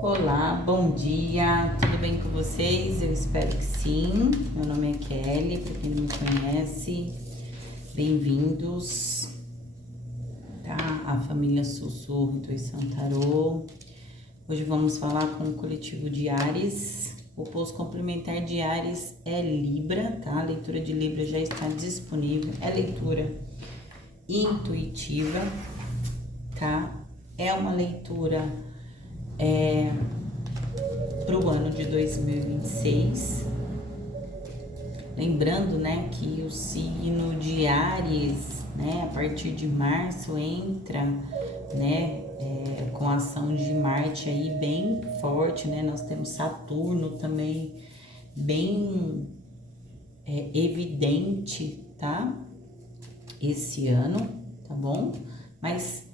Olá, bom dia, tudo bem com vocês? Eu espero que sim. Meu nome é Kelly, para quem não me conhece, bem-vindos, tá? A família Sussurro Intuição Tarô. Hoje vamos falar com o coletivo de Áries. O posto complementar de Áries é Libra, tá? A leitura de Libra já está disponível, é leitura intuitiva, tá? É uma leitura para o ano de 2026. Lembrando, né, que o signo de Áries, né, a partir de março entra, né, com a ação de Marte aí bem forte, né, nós temos Saturno também bem evidente, tá, esse ano, tá bom? Mas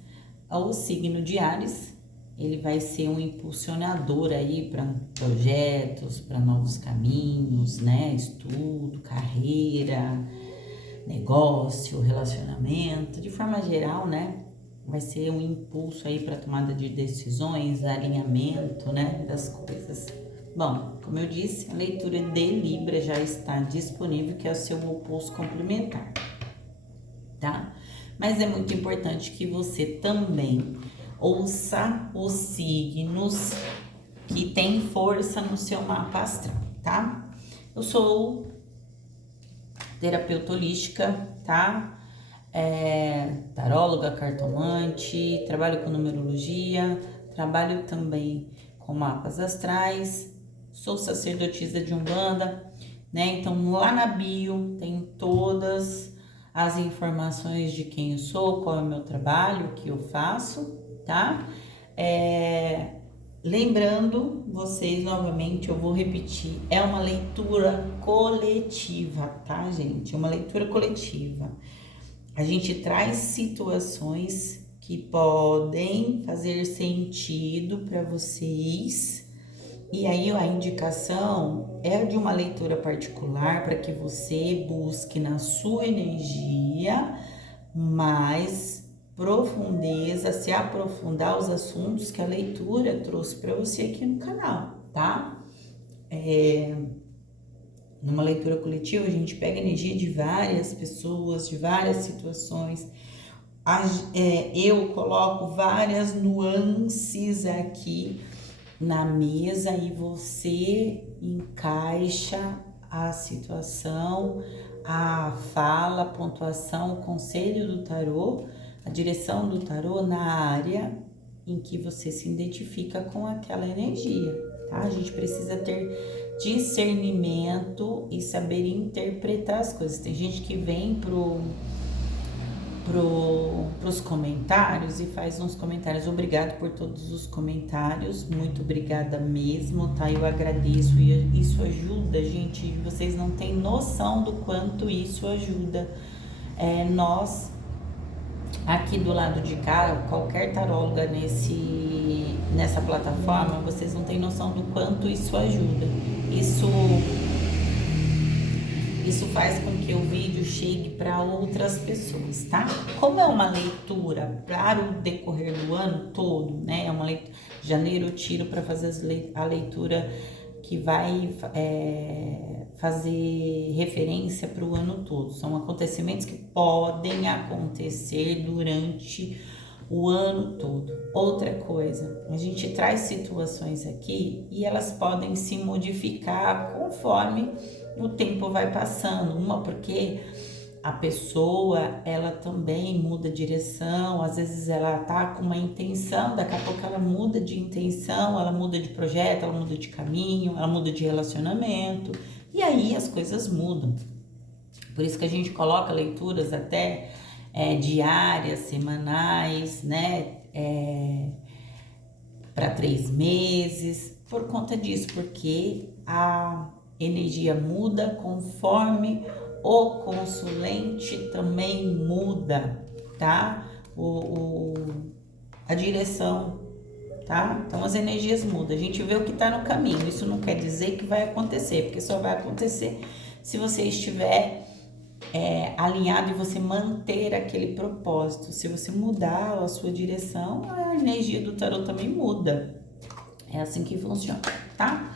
o signo de Áries, ele vai ser um impulsionador aí para projetos, para novos caminhos, né? Estudo, carreira, negócio, relacionamento, de forma geral, né? Vai ser um impulso aí para tomada de decisões, alinhamento, né? Das coisas. Bom, como eu disse, a leitura de Libra já está disponível, que é o seu oposto complementar, tá? Mas é muito importante que você também ouça os signos que tem força no seu mapa astral, tá? Eu sou terapeuta holística, tá? Taróloga, cartomante, trabalho com numerologia, trabalho também com mapas astrais, sou sacerdotisa de Umbanda, né? Então lá na bio tem todas as informações de quem eu sou, qual é o meu trabalho, o que eu faço, tá? Lembrando vocês novamente, eu vou repetir, é uma leitura coletiva, tá, gente? É uma leitura coletiva. A gente traz situações que podem fazer sentido para vocês, e aí a indicação é de uma leitura particular para que você busque na sua energia mais profundeza, se aprofundar os assuntos que a leitura trouxe para você aqui no canal, tá? Numa leitura coletiva, a gente pega a energia de várias pessoas, de várias situações. Eu coloco várias nuances aqui na mesa e você encaixa a situação, a fala, a pontuação, o conselho do tarô, a direção do tarô na área em que você se identifica com aquela energia, tá? A gente precisa ter discernimento e saber interpretar as coisas. Tem gente que vem pros comentários e faz uns comentários. Obrigado por todos os comentários, muito obrigada mesmo, tá? Eu agradeço e isso ajuda, gente. Vocês não têm noção do quanto isso ajuda. Nós aqui do lado de cá, qualquer taróloga nessa plataforma, vocês não têm noção do quanto isso ajuda. Isso faz com que o vídeo chegue para outras pessoas, tá? Como é uma leitura para o decorrer do ano todo, né? É uma leitura, janeiro eu tiro para fazer a leitura que vai fazer referência para o ano todo. São acontecimentos que podem acontecer durante o ano todo. Outra coisa, a gente traz situações aqui e elas podem se modificar conforme o tempo vai passando. Uma porque a pessoa, ela também muda de direção, às vezes ela tá com uma intenção, daqui a pouco ela muda de intenção, ela muda de projeto, ela muda de caminho, ela muda de relacionamento, e aí as coisas mudam. Por isso que a gente coloca leituras até diárias, semanais, né, para 3 meses, por conta disso, porque a energia muda conforme o consulente também muda, tá? A direção, tá? Então as energias mudam, a gente vê o que tá no caminho. Isso não quer dizer que vai acontecer, porque só vai acontecer se você estiver alinhado e você manter aquele propósito. Se você mudar a sua direção, a energia do tarô também muda. É assim que funciona, tá?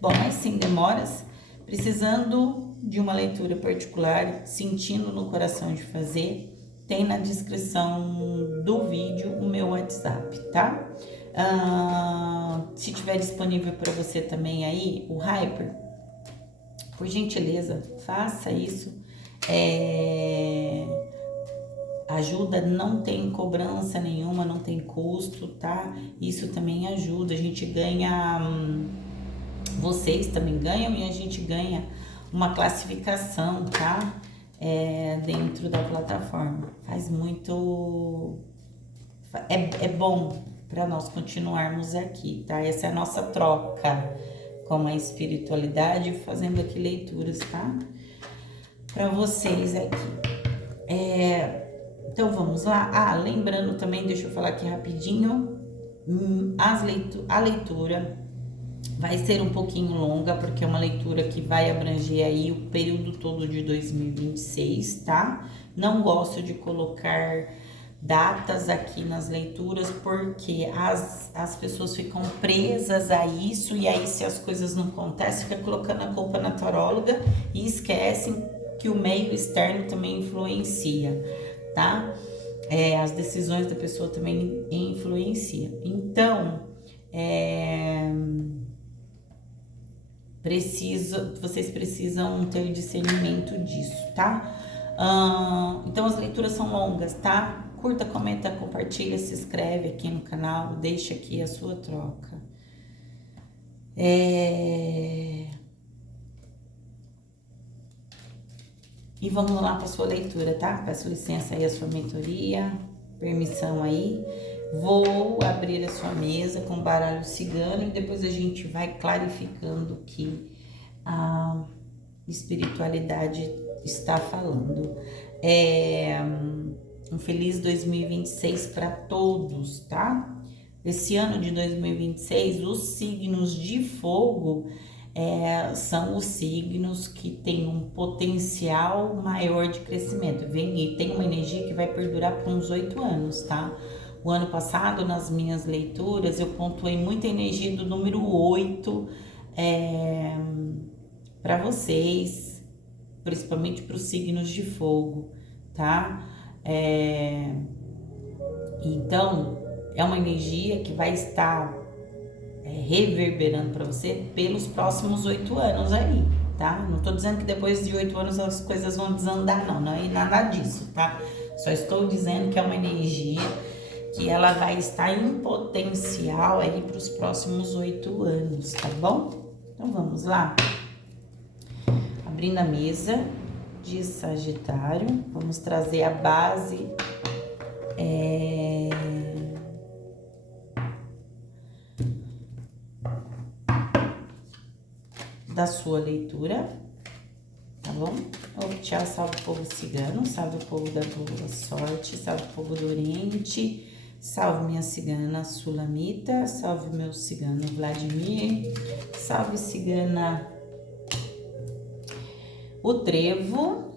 Bom, mas sem demoras, precisando de uma leitura particular, sentindo no coração de fazer, tem na descrição do vídeo o meu WhatsApp, tá? Se tiver disponível para você também aí, o Hyper, por gentileza, faça isso. Ajuda, não tem cobrança nenhuma, não tem custo, tá? Isso também ajuda, a gente ganha, vocês também ganham e a gente ganha uma classificação, tá? Dentro da plataforma. Faz muito... É bom para nós continuarmos aqui, tá? Essa é a nossa troca com a espiritualidade, fazendo aqui leituras, tá? Para vocês aqui. Então vamos lá. Lembrando também, deixa eu falar aqui rapidinho, a leitura vai ser um pouquinho longa, porque é uma leitura que vai abranger aí o período todo de 2026, tá? Não gosto de colocar datas aqui nas leituras, porque as pessoas ficam presas a isso, e aí se as coisas não acontecem, fica colocando a culpa na taróloga e esquecem que o meio externo também influencia, tá? As decisões da pessoa também influenciam. Então, vocês precisam ter discernimento disso, tá? Então, as leituras são longas, tá? Curta, comenta, compartilha, se inscreve aqui no canal, deixa aqui a sua troca. E vamos lá para sua leitura, tá? Peço licença aí a sua mentoria, permissão aí. Vou abrir a sua mesa com baralho cigano e depois a gente vai clarificando o que a espiritualidade está falando. Um feliz 2026 para todos, tá? Esse ano de 2026, os signos de fogo são os signos que têm um potencial maior de crescimento. E tem uma energia que vai perdurar por uns 8 anos, tá? O ano passado, nas minhas leituras, eu pontuei muita energia do número 8 para vocês, principalmente para os signos de fogo, tá? Então, é uma energia que vai estar reverberando para você pelos próximos 8 anos aí, tá? Não tô dizendo que depois de 8 anos as coisas vão desandar, não é nada disso, tá? Só estou dizendo que é uma energia que ela vai estar em potencial aí para os próximos 8 anos, tá bom? Então vamos lá. Abrindo a mesa de Sagitário, vamos trazer a base da sua leitura, tá bom? Tchau, salve o povo cigano, salve o povo da boa sorte, salve o povo do Oriente, salve minha cigana Sulamita, salve meu cigano Vladimir, salve cigana o Trevo,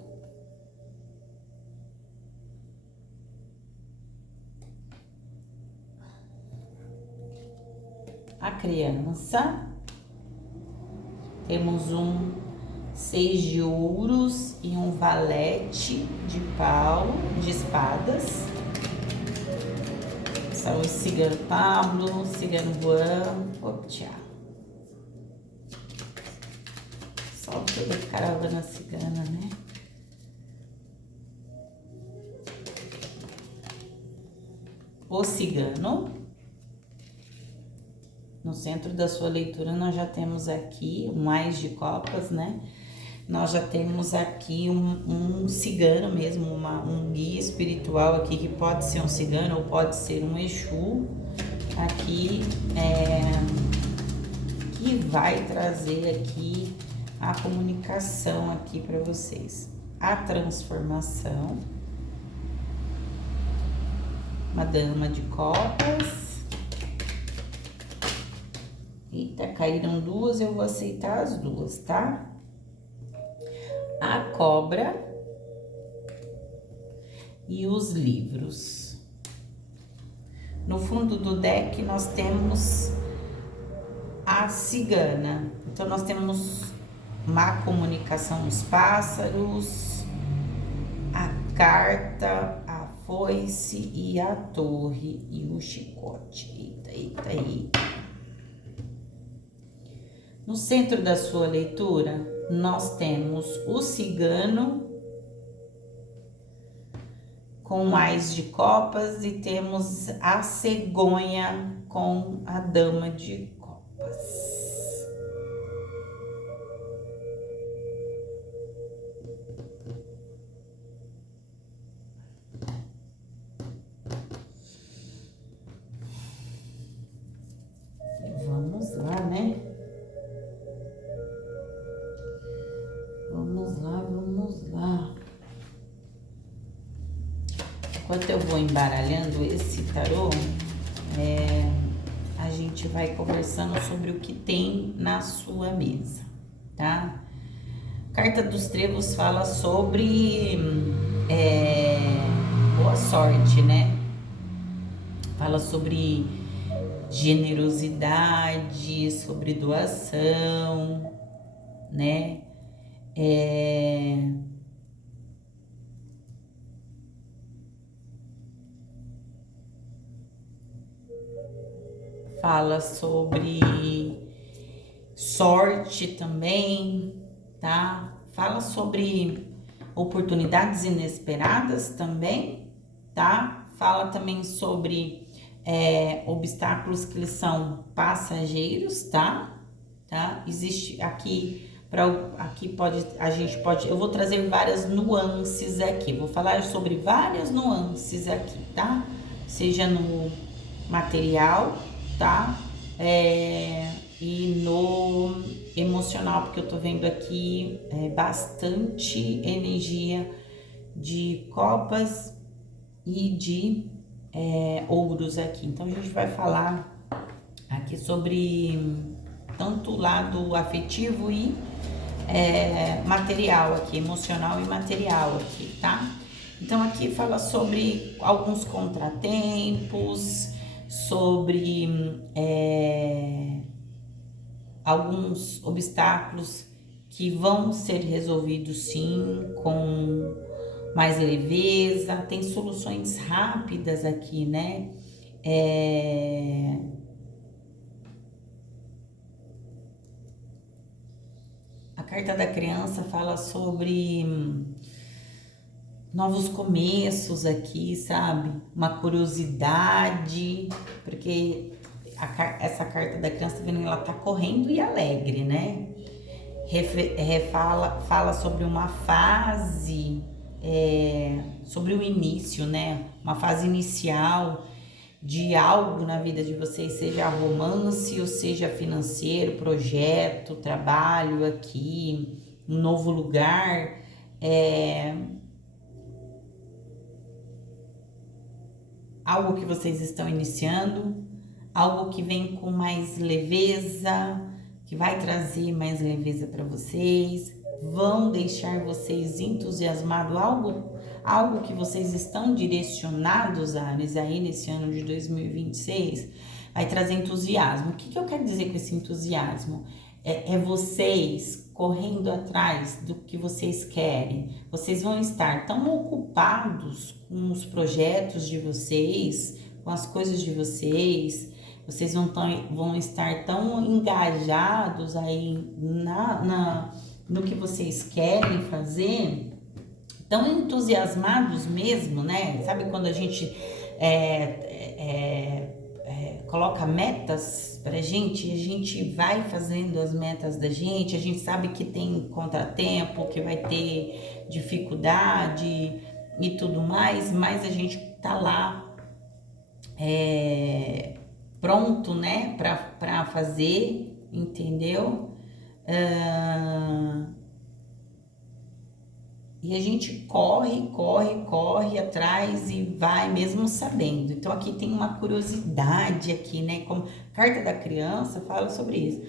a criança, temos um 6 de ouros e um valete de pau, de espadas. Salve cigano Pablo, cigano Juan, tchau. Salve toda a caravana cigana, né? O cigano. No centro da sua leitura, nós já temos aqui um mais de copas, né? Nós já temos aqui um cigano mesmo, um guia espiritual aqui, que pode ser um cigano ou pode ser um Exu, aqui, que vai trazer aqui a comunicação aqui para vocês. A transformação, uma dama de copas. Eita, caíram duas, eu vou aceitar as duas, tá? A cobra e os livros. No fundo do deck nós temos a cigana. Então nós temos má comunicação nos pássaros, a carta, a foice e a torre e o chicote. Eita, eita, eita. No centro da sua leitura, nós temos o cigano com o ás de copas e temos a cegonha com a dama de copas. Vamos lá, né? Vamos lá, vamos lá. Enquanto eu vou embaralhando esse tarô, a gente vai conversando sobre o que tem na sua mesa, tá? Carta dos Trevos fala sobre boa sorte, né? Fala sobre generosidade, sobre doação, né? Fala sobre sorte também, tá? Fala sobre oportunidades inesperadas também, tá? Fala também sobre obstáculos que eles são passageiros, tá? Existe aqui eu vou trazer várias nuances aqui. Vou falar sobre várias nuances aqui, tá? Seja no material, tá? E no emocional, porque eu tô vendo aqui bastante energia de copas e de ouros aqui. Então a gente vai falar aqui sobre tanto o lado afetivo e material aqui, emocional e material aqui, tá? Então aqui fala sobre alguns contratempos, sobre alguns obstáculos que vão ser resolvidos sim, com mais leveza. Tem soluções rápidas aqui, né? A carta da criança fala sobre novos começos aqui, sabe? Uma curiosidade, porque essa carta da criança, vendo, ela tá correndo e alegre, né? Fala sobre uma fase, sobre o início, né? Uma fase inicial de algo na vida de vocês, seja romance ou seja financeiro, projeto, trabalho aqui, um novo lugar, algo que vocês estão iniciando, algo que vem com mais leveza, que vai trazer mais leveza para vocês, vão deixar vocês entusiasmados, algo que vocês estão direcionados, Áries, aí nesse ano de 2026, vai trazer entusiasmo. O que eu quero dizer com esse entusiasmo? É vocês correndo atrás do que vocês querem. Vocês vão estar tão ocupados com os projetos de vocês, com as coisas de vocês, vocês vão estar tão engajados aí no que vocês querem fazer, tão entusiasmados mesmo, né? Sabe quando a gente coloca metas pra gente, a gente vai fazendo as metas da gente, a gente sabe que tem contratempo, que vai ter dificuldade e tudo mais, mas a gente tá lá pronto, né, pra fazer, entendeu? E a gente corre atrás e vai mesmo sabendo. Então aqui tem uma curiosidade aqui, né? Como carta da criança fala sobre isso.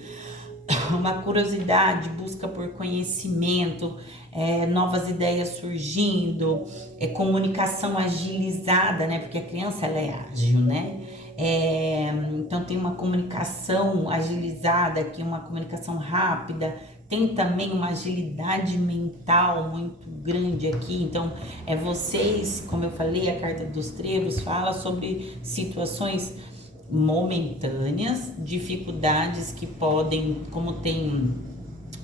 uma curiosidade, busca por conhecimento, novas ideias surgindo, comunicação agilizada, né? Porque a criança ela é ágil, né? Então tem uma comunicação agilizada aqui, uma comunicação rápida, tem também uma agilidade mental muito grande aqui. Então, vocês, como eu falei, a carta dos trevos fala sobre situações momentâneas, dificuldades que podem, como tem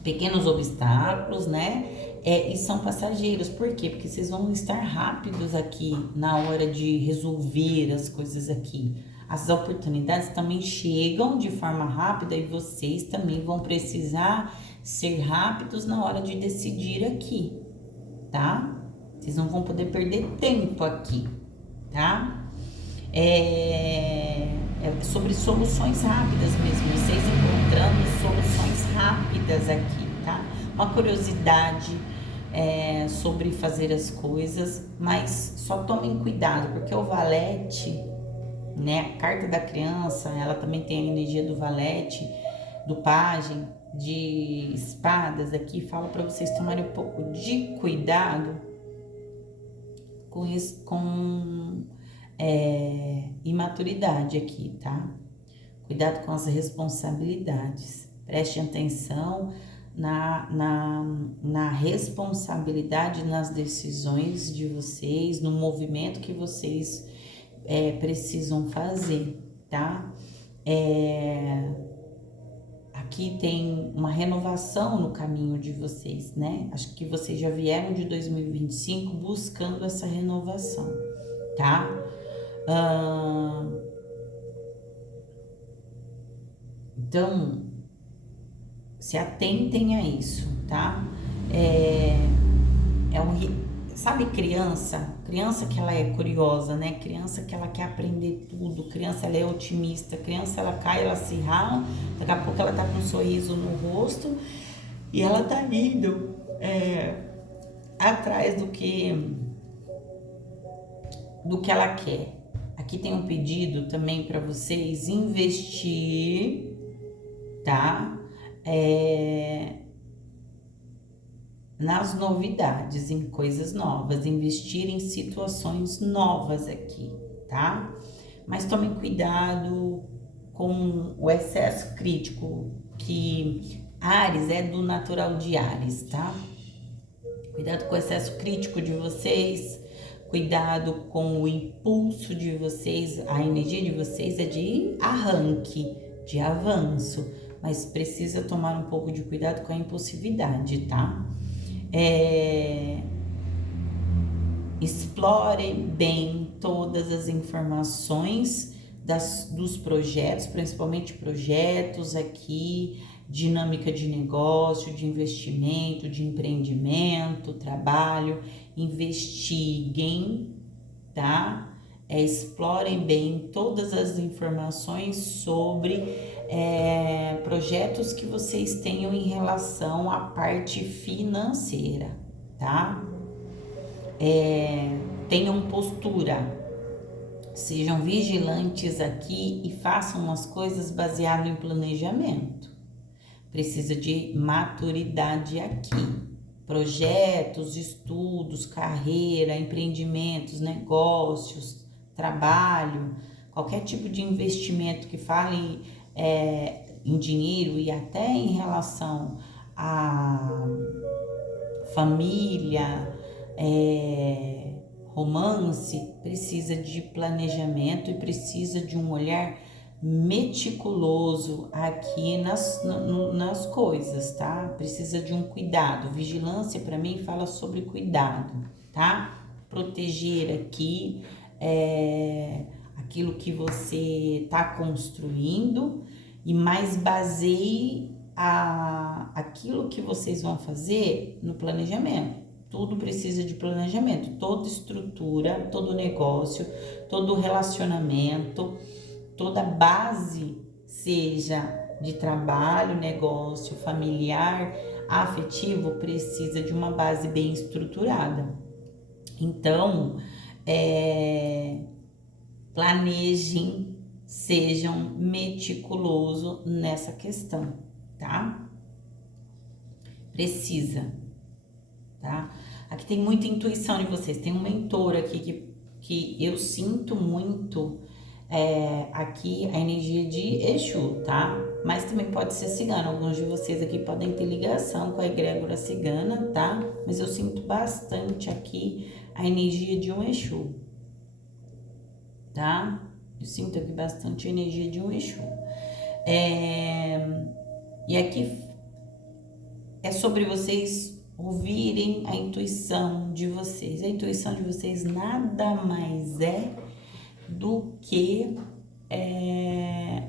pequenos obstáculos, né? E são passageiros. Por quê? Porque vocês vão estar rápidos aqui na hora de resolver as coisas aqui. As oportunidades também chegam de forma rápida e vocês também vão precisar ser rápidos na hora de decidir aqui, tá? Vocês não vão poder perder tempo aqui, tá? É sobre soluções rápidas mesmo, vocês encontrando soluções rápidas aqui, tá? Uma curiosidade sobre fazer as coisas, mas só tomem cuidado, porque o valete, né, a carta da criança, ela também tem a energia do valete, do pajem, de espadas aqui, fala para vocês tomarem um pouco de cuidado com isso, com imaturidade aqui, tá? Cuidado com as responsabilidades. Preste atenção na responsabilidade nas decisões de vocês, no movimento que vocês precisam fazer, tá? Aqui tem uma renovação no caminho de vocês, né? Acho que vocês já vieram de 2025 buscando essa renovação, tá? Então, se atentem a isso, tá? Sabe criança? Criança que ela é curiosa, né? Criança que ela quer aprender tudo. Criança, ela é otimista. Criança, ela cai, ela se rala. Daqui a pouco ela tá com um sorriso no rosto e ela tá indo atrás do que ela quer. Aqui tem um pedido também para vocês investir, tá? Nas novidades, em coisas novas, investir em situações novas aqui, tá? Mas tomem cuidado com o excesso crítico, que Áries é do natural de Áries, tá? Cuidado com o excesso crítico de vocês, cuidado com o impulso de vocês, a energia de vocês é de arranque, de avanço, mas precisa tomar um pouco de cuidado com a impulsividade, tá? Explorem bem todas as informações dos projetos, principalmente projetos aqui, dinâmica de negócio, de investimento, de empreendimento, trabalho. Investiguem, tá? Explorem bem todas as informações sobre projetos que vocês tenham em relação à parte financeira, tá? Tenham postura, sejam vigilantes aqui e façam as coisas baseado em planejamento. Precisa de maturidade aqui. Projetos, estudos, carreira, empreendimentos, negócios, trabalho, qualquer tipo de investimento que fale em dinheiro e até em relação a família, romance, precisa de planejamento e precisa de um olhar meticuloso aqui nas coisas, tá? Precisa de um cuidado. Vigilância para mim fala sobre cuidado, tá? Proteger aqui aquilo que você está construindo e mais baseie aquilo que vocês vão fazer no planejamento. Tudo precisa de planejamento, toda estrutura, todo negócio, todo relacionamento, toda base, seja de trabalho, negócio, familiar, afetivo, precisa de uma base bem estruturada. Então, planejem, sejam meticulosos nessa questão, tá? Precisa, tá? Aqui tem muita intuição de vocês. Tem um mentor aqui que eu sinto muito aqui a energia de Exu, tá? Mas também pode ser cigano. Alguns de vocês aqui podem ter ligação com a egrégora cigana, tá? Mas eu sinto bastante aqui a energia de um Exu, tá? Eu sinto aqui bastante a energia de um Exu. E aqui é sobre vocês ouvirem a intuição de vocês. A intuição de vocês nada mais é do que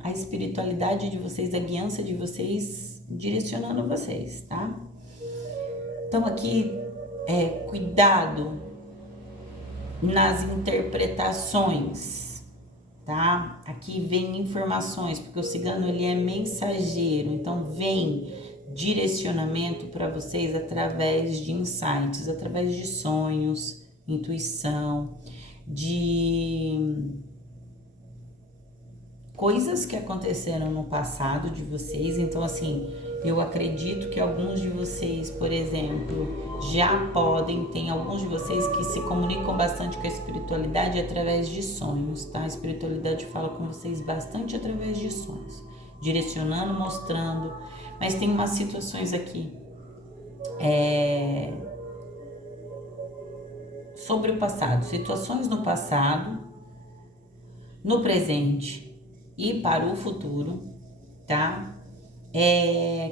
a espiritualidade de vocês, a guiança de vocês, direcionando vocês, tá? Então aqui, cuidado nas interpretações, tá? Aqui vem informações, porque o cigano ele é mensageiro, então vem direcionamento para vocês através de insights, através de sonhos, intuição, de coisas que aconteceram no passado de vocês. Então assim, eu acredito que alguns de vocês, por exemplo, já tem alguns de vocês que se comunicam bastante com a espiritualidade através de sonhos, tá? A espiritualidade fala com vocês bastante através de sonhos, direcionando, mostrando, mas tem umas situações aqui sobre o passado, situações no passado, no presente e para o futuro, tá?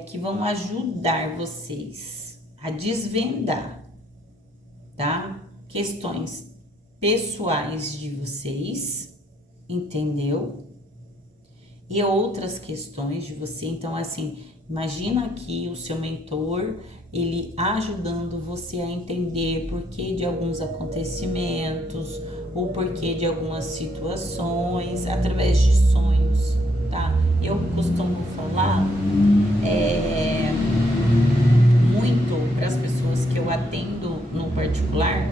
Que vão ajudar vocês a desvendar, tá? Questões pessoais de vocês, entendeu? E outras questões de você. Então, assim, imagina aqui o seu mentor, ele ajudando você a entender porquê de alguns acontecimentos ou porquê de algumas situações através de sonhos, tá? Eu costumo falar muito para as pessoas que eu atendo no particular,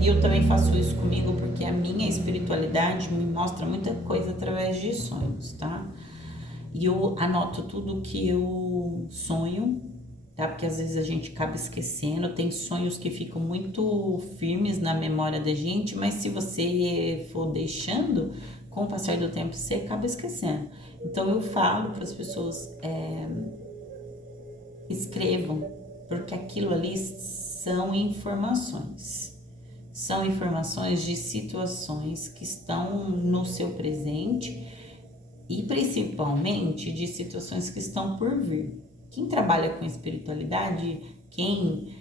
e eu também faço isso comigo porque a minha espiritualidade me mostra muita coisa através de sonhos, tá? E eu anoto tudo que eu sonho, tá? Porque às vezes a gente acaba esquecendo, tem sonhos que ficam muito firmes na memória da gente, mas se você for deixando, com o passar do tempo, você acaba esquecendo. Então eu falo para as pessoas, escrevam, porque aquilo ali são informações de situações que estão no seu presente e principalmente de situações que estão por vir. Quem trabalha com espiritualidade, quem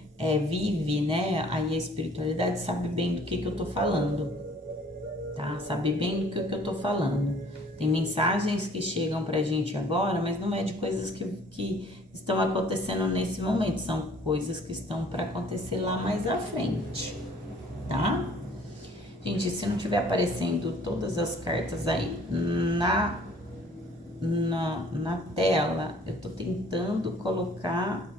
vive, né, aí a espiritualidade sabe bem do que eu tô falando, tá? Sabe bem do que eu tô falando. Tem mensagens que chegam pra gente agora, mas não é de coisas que estão acontecendo nesse momento, são coisas que estão para acontecer lá mais à frente, tá? Gente, se não tiver aparecendo todas as cartas aí na tela, eu tô tentando colocar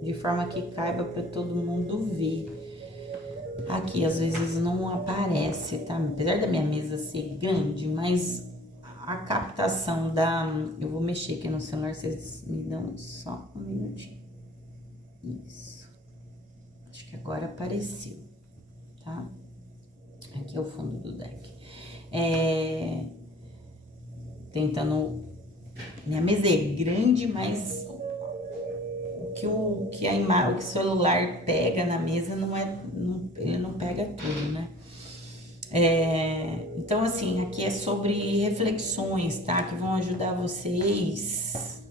de forma que caiba para todo mundo ver. Aqui às vezes não aparece, tá? Apesar da minha mesa ser grande, mas a captação eu vou mexer aqui no celular, vocês me dão só um minutinho. Isso. Acho que agora apareceu, tá? Aqui é o fundo do deck. Tentando... Minha mesa é grande, mas o que o celular pega na mesa ele não pega tudo, né? Então, assim, aqui é sobre reflexões, tá? Que vão ajudar vocês.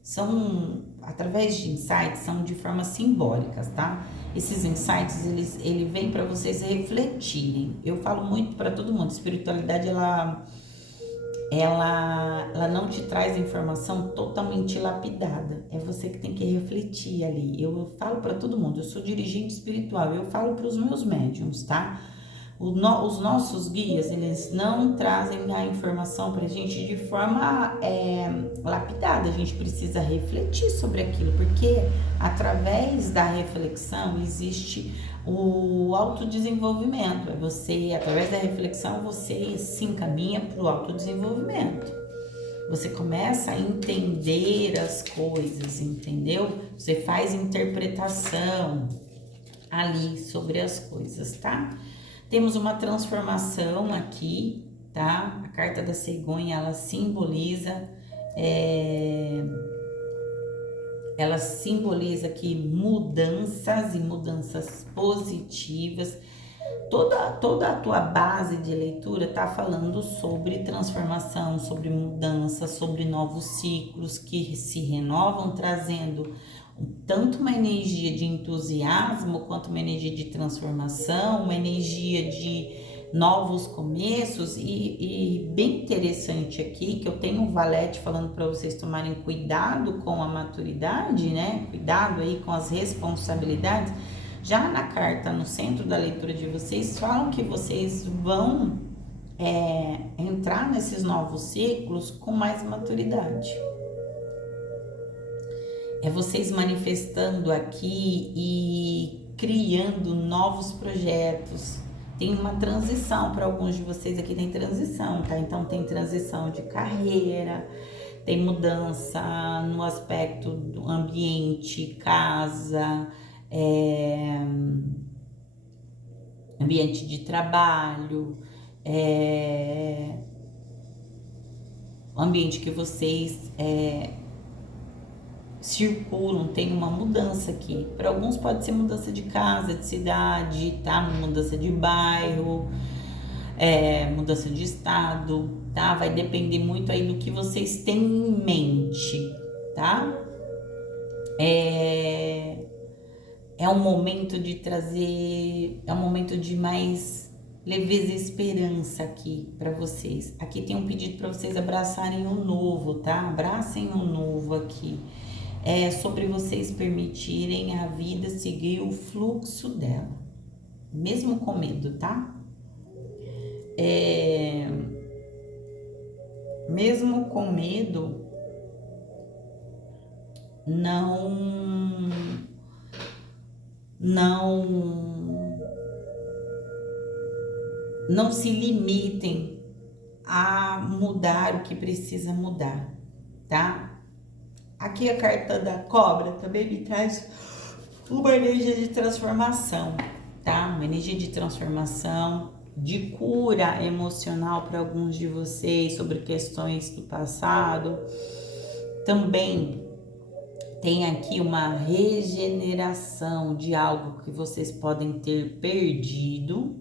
São, através de insights, são de formas simbólicas, tá? Esses insights, ele vem para vocês refletirem. Eu falo muito para todo mundo, espiritualidade, ela não te traz informação totalmente lapidada. É você que tem que refletir ali. Eu falo para todo mundo, eu sou dirigente espiritual, eu falo para os meus médiums, tá? Os nossos guias, eles não trazem a informação para a gente de forma lapidada. A gente precisa refletir sobre aquilo, porque através da reflexão existe o autodesenvolvimento. Através da reflexão, você se encaminha para o autodesenvolvimento. Você começa a entender as coisas, entendeu? Você faz interpretação ali sobre as coisas, tá? Temos uma transformação aqui, tá? A carta da cegonha, ela simboliza aqui mudanças e mudanças positivas. Toda a tua base de leitura tá falando sobre transformação, sobre mudança, sobre novos ciclos que se renovam, trazendo tanto uma energia de entusiasmo quanto uma energia de transformação, uma energia de novos começos e bem interessante aqui que eu tenho um valete falando para vocês tomarem cuidado com a maturidade, né? Cuidado aí com as responsabilidades. Já na carta, no centro da leitura de vocês, falam que vocês vão entrar nesses novos ciclos com mais maturidade. É vocês manifestando aqui e criando novos projetos. Tem uma transição, para alguns de vocês aqui tem transição, tá? Então tem transição de carreira, tem mudança no aspecto do ambiente, casa, ambiente de trabalho, ambiente que vocês circulam, tem uma mudança aqui. Para alguns pode ser mudança de casa, de cidade, tá? Mudança de bairro, mudança de estado, tá? Vai depender muito aí do que vocês têm em mente, tá? É um momento de trazer, é um momento de mais leveza e esperança aqui para vocês. Aqui tem um pedido para vocês abraçarem o novo, tá? Abracem o novo aqui. É sobre vocês permitirem a vida seguir o fluxo dela, mesmo com medo, tá? Mesmo com medo, não se limitem a mudar o que precisa mudar, tá? Aqui a carta da cobra também me traz uma energia de transformação, tá? Uma energia de transformação, de cura emocional para alguns de vocês sobre questões do passado. Também tem aqui uma regeneração de algo que vocês podem ter perdido,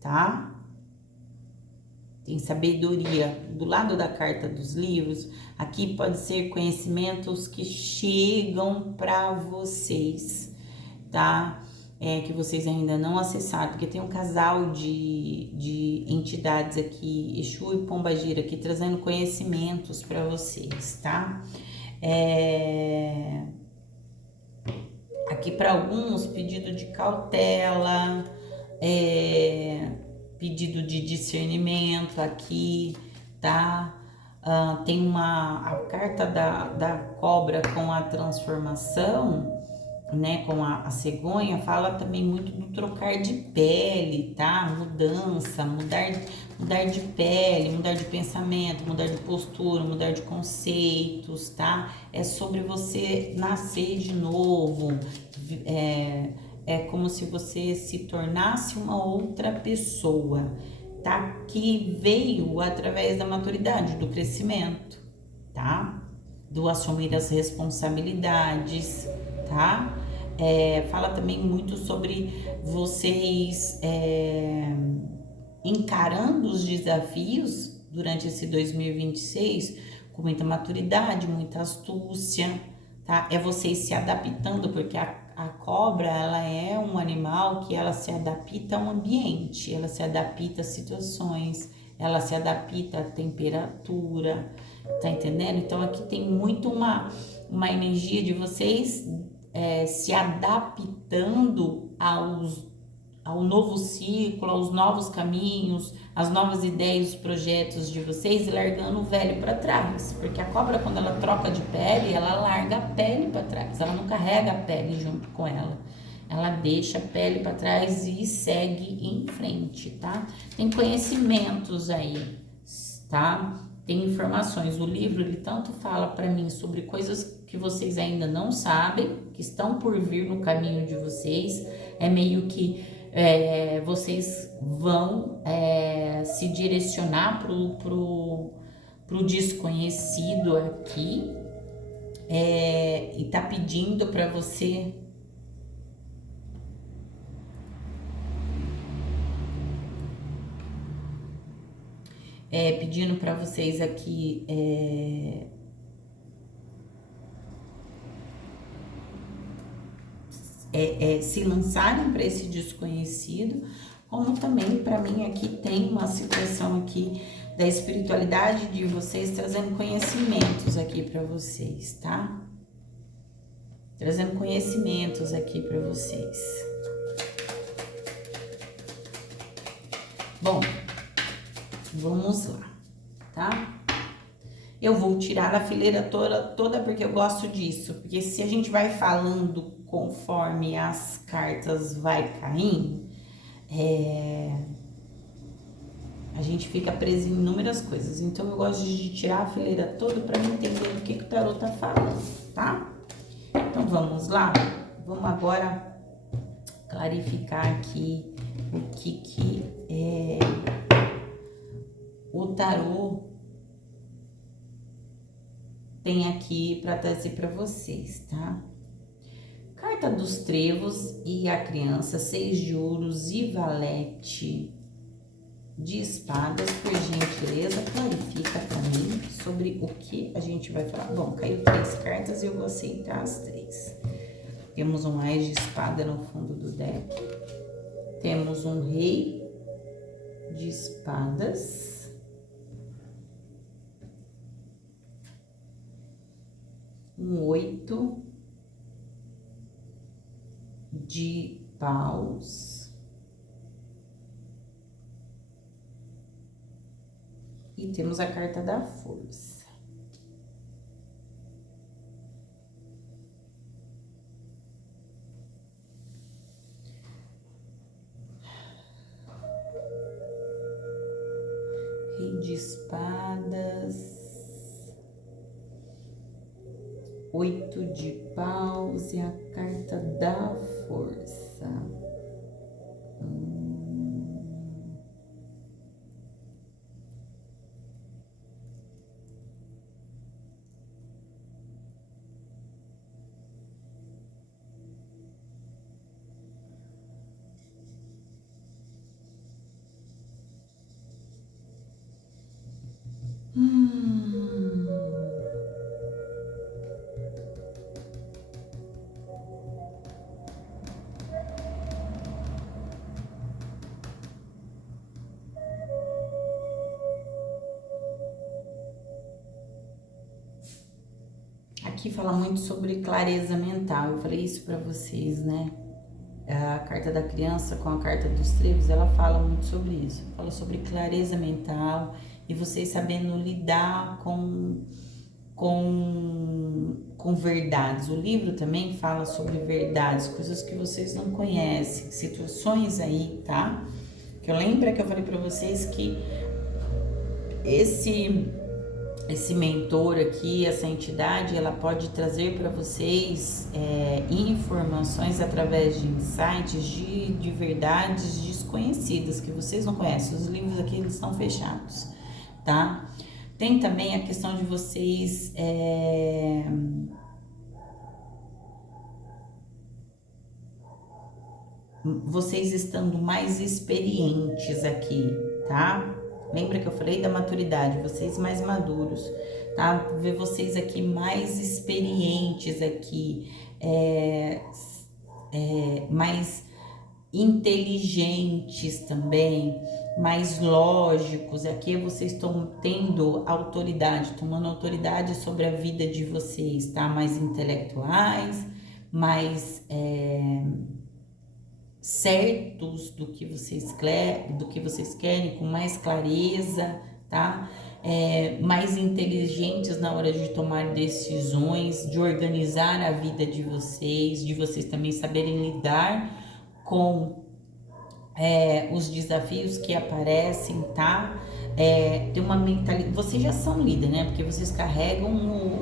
tá? Tem sabedoria do lado da carta dos livros. Aqui pode ser conhecimentos que chegam para vocês, tá? Que vocês ainda não acessaram, porque tem um casal de entidades aqui, Exu e Pombagira, aqui trazendo conhecimentos para vocês, tá? Aqui para alguns, pedido de cautela, pedido de discernimento aqui, tá? Tem a carta da cobra com a transformação, né? Com a cegonha, fala também muito do trocar de pele, tá? Mudança, mudar de pele, mudar de pensamento, mudar de postura, mudar de conceitos, tá? É sobre você nascer de novo, é como se você se tornasse uma outra pessoa, tá? Que veio através da maturidade, do crescimento, tá? Do assumir as responsabilidades, tá? Fala também muito sobre vocês encarando os desafios durante esse 2026 com muita maturidade, muita astúcia, tá? É vocês se adaptando, porque a cobra, ela é um animal que ela se adapta ao ambiente, ela se adapta a situações, ela se adapta à temperatura, tá entendendo? Então aqui tem muito uma energia de vocês se adaptando ao novo ciclo, aos novos caminhos, às novas ideias, os projetos de vocês, e largando o velho para trás. Porque a cobra, quando ela troca de pele, ela larga a pele para trás, ela não carrega a pele junto com ela. Ela deixa a pele para trás e segue em frente, tá? Tem conhecimentos aí, tá? Tem informações. O livro, ele tanto fala para mim sobre coisas que vocês ainda não sabem, que estão por vir no caminho de vocês. É meio que vocês vão se direcionar pro desconhecido aqui, e tá pedindo para você pedindo para vocês aqui se lançarem para esse desconhecido, como também para mim aqui tem uma situação aqui da espiritualidade de vocês trazendo conhecimentos aqui para vocês, tá? Trazendo conhecimentos aqui para vocês. Bom, vamos lá, tá? Eu vou tirar a fileira toda porque eu gosto disso. Porque se a gente vai falando conforme as cartas vai caindo, a gente fica preso em inúmeras coisas. Então, eu gosto de tirar a fileira toda para entender o que o tarô tá falando, tá? Então, vamos lá? Vamos agora clarificar aqui o que o tarô tem aqui para trazer para vocês, tá? Carta dos Trevos e a Criança, 6 de ouros e valete de espadas, por gentileza, clarifica para mim sobre o que a gente vai falar. Bom, caiu 3 cartas e eu vou aceitar as 3. Temos um Ás de espada no fundo do deck. Temos um Rei de espadas. Um 8 de paus. E temos a carta da força. Rei de espadas. 8 de paus e a carta da força. Aqui fala muito sobre clareza mental. Eu falei isso para vocês, né? A carta da criança com a carta dos trevos, ela fala muito sobre isso. Fala sobre clareza mental e vocês sabendo lidar com verdades. O livro também fala sobre verdades, coisas que vocês não conhecem, situações aí, tá? Que eu lembro que eu falei para vocês que esse mentor aqui, essa entidade, ela pode trazer para vocês informações através de insights de verdades desconhecidas que vocês não conhecem. Os livros aqui eles estão fechados, tá? Tem também a questão de vocês vocês estando mais experientes aqui, tá? Lembra que eu falei da maturidade, vocês mais maduros, tá? Ver vocês aqui mais experientes aqui, mais inteligentes também, mais lógicos. Aqui vocês estão tendo autoridade, tomando autoridade sobre a vida de vocês, tá? Mais intelectuais, mais certos do que vocês querem, com mais clareza, tá? Mais inteligentes na hora de tomar decisões, de organizar a vida de vocês também saberem lidar com os desafios que aparecem, tá? Tem uma mentalidade. Vocês já são líder, né? Porque vocês carregam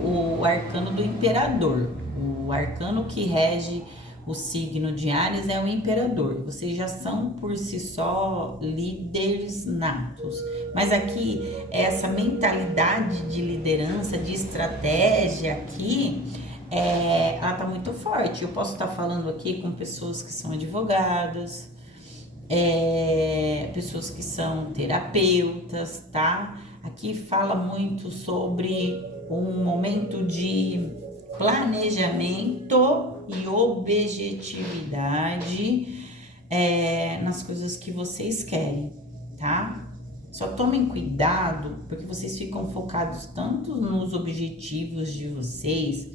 o arcano do imperador. O arcano que rege o signo de Áries é o imperador. Vocês já são por si só líderes natos. Mas aqui, essa mentalidade de liderança, de estratégia aqui, ela tá muito forte. Eu posso estar falando aqui com pessoas que são advogadas, pessoas que são terapeutas, tá? Aqui fala muito sobre um momento de planejamento e objetividade nas coisas que vocês querem, tá? Só tomem cuidado, porque vocês ficam focados tanto nos objetivos de vocês,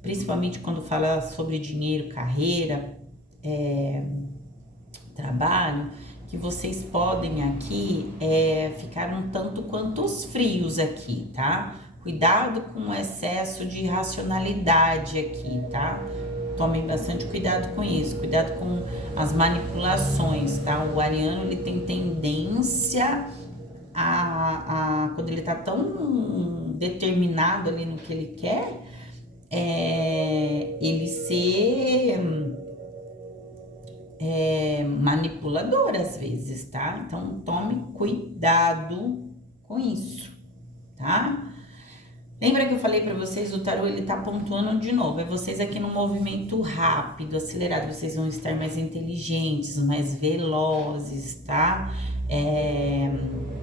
principalmente quando fala sobre dinheiro, carreira, trabalho, que vocês podem aqui ficar um tanto quanto os frios aqui, tá? Cuidado com o excesso de racionalidade aqui, tá? Tomem bastante cuidado com isso, cuidado com as manipulações, tá? O ariano, ele tem tendência quando ele tá tão determinado ali no que ele quer, ele ser manipulador às vezes, tá? Então tome cuidado com isso, tá? Lembra que eu falei para vocês, o tarô ele tá pontuando de novo, vocês aqui no movimento rápido, acelerado, vocês vão estar mais inteligentes, mais velozes, tá?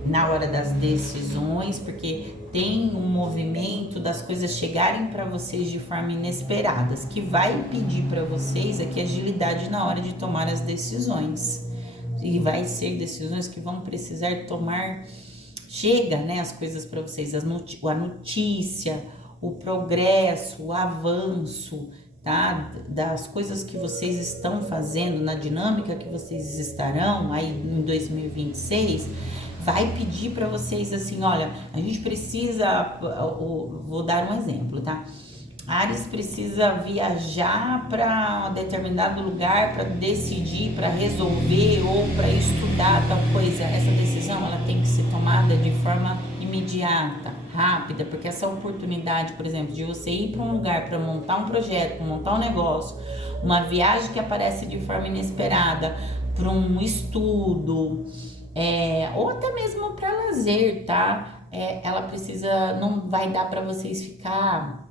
Na hora das decisões, porque tem um movimento das coisas chegarem para vocês de forma inesperada, que vai pedir para vocês aqui agilidade na hora de tomar as decisões. E vai ser decisões que vão precisar tomar, chega, né, as coisas para vocês, a notícia, o progresso, o avanço, tá? Das coisas que vocês estão fazendo, na dinâmica que vocês estarão aí em 2026, vai pedir para vocês assim, olha, a gente precisa, vou dar um exemplo, tá? Áries precisa viajar para determinado lugar para decidir, para resolver ou para estudar tal coisa. Essa decisão ela tem que ser tomada de forma imediata, rápida, porque essa oportunidade, por exemplo, de você ir para um lugar para montar um projeto, para montar um negócio, uma viagem que aparece de forma inesperada, para um estudo, ou até mesmo para lazer, tá? Ela precisa, não vai dar para vocês ficar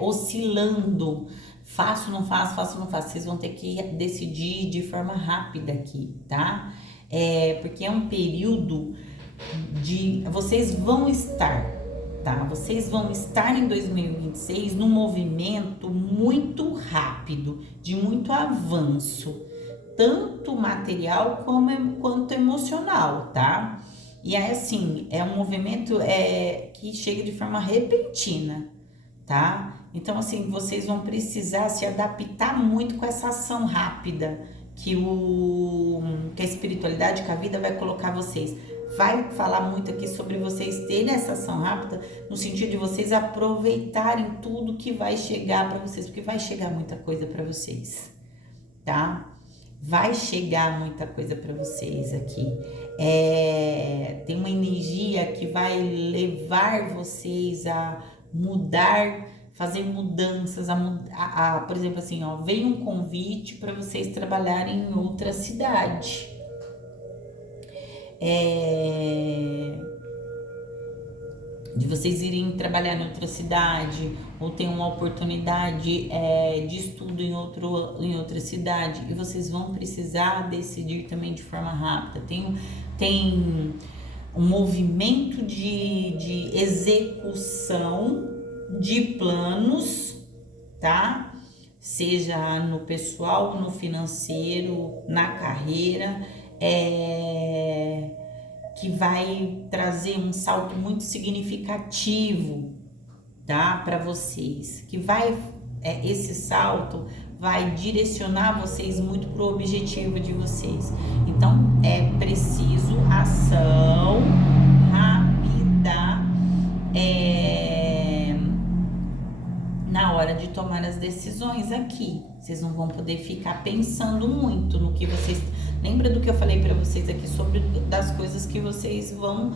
oscilando, faço, não faço, faço, não faço. Vocês vão ter que decidir de forma rápida aqui, tá? Porque é um período de... Vocês vão estar, tá? Vocês vão estar em 2026 num movimento muito rápido, de muito avanço, tanto material quanto emocional, tá? E aí, assim, é um movimento que chega de forma repentina, tá? Então, assim, vocês vão precisar se adaptar muito com essa ação rápida que a espiritualidade, que a vida vai colocar vocês. Vai falar muito aqui sobre vocês terem essa ação rápida, no sentido de vocês aproveitarem tudo que vai chegar para vocês, porque vai chegar muita coisa para vocês, tá? Vai chegar muita coisa para vocês aqui. Tem uma energia que vai levar vocês a mudar, fazer mudanças, por exemplo, assim, ó, vem um convite para vocês trabalharem em outra cidade. De vocês irem trabalhar em outra cidade, ou tem uma oportunidade de estudo em outra cidade, e vocês vão precisar decidir também de forma rápida. Tem um movimento de execução de planos, tá? Seja no pessoal, no financeiro, na carreira, que vai trazer um salto muito significativo, tá? Para vocês, que vai, esse salto vai direcionar vocês muito pro objetivo de vocês. Então, é preciso ação rápida, na hora de tomar as decisões aqui. Vocês não vão poder ficar pensando muito no que vocês... Lembra do que eu falei para vocês aqui sobre das coisas que vocês vão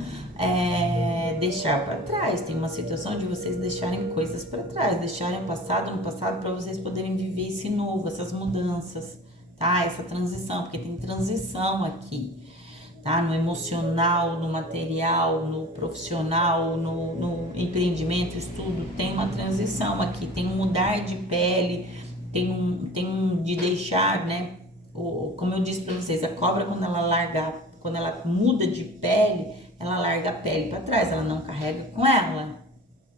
deixar para trás? Tem uma situação de vocês deixarem coisas para trás, deixarem o passado no passado para vocês poderem viver esse novo, essas mudanças, tá? Essa transição, porque tem transição aqui, tá? No emocional, no material, no profissional, no empreendimento, estudo, tem uma transição aqui, tem um mudar de pele, tem um de deixar, né? Como eu disse para vocês, a cobra quando ela muda de pele, ela larga a pele para trás, ela não carrega com ela,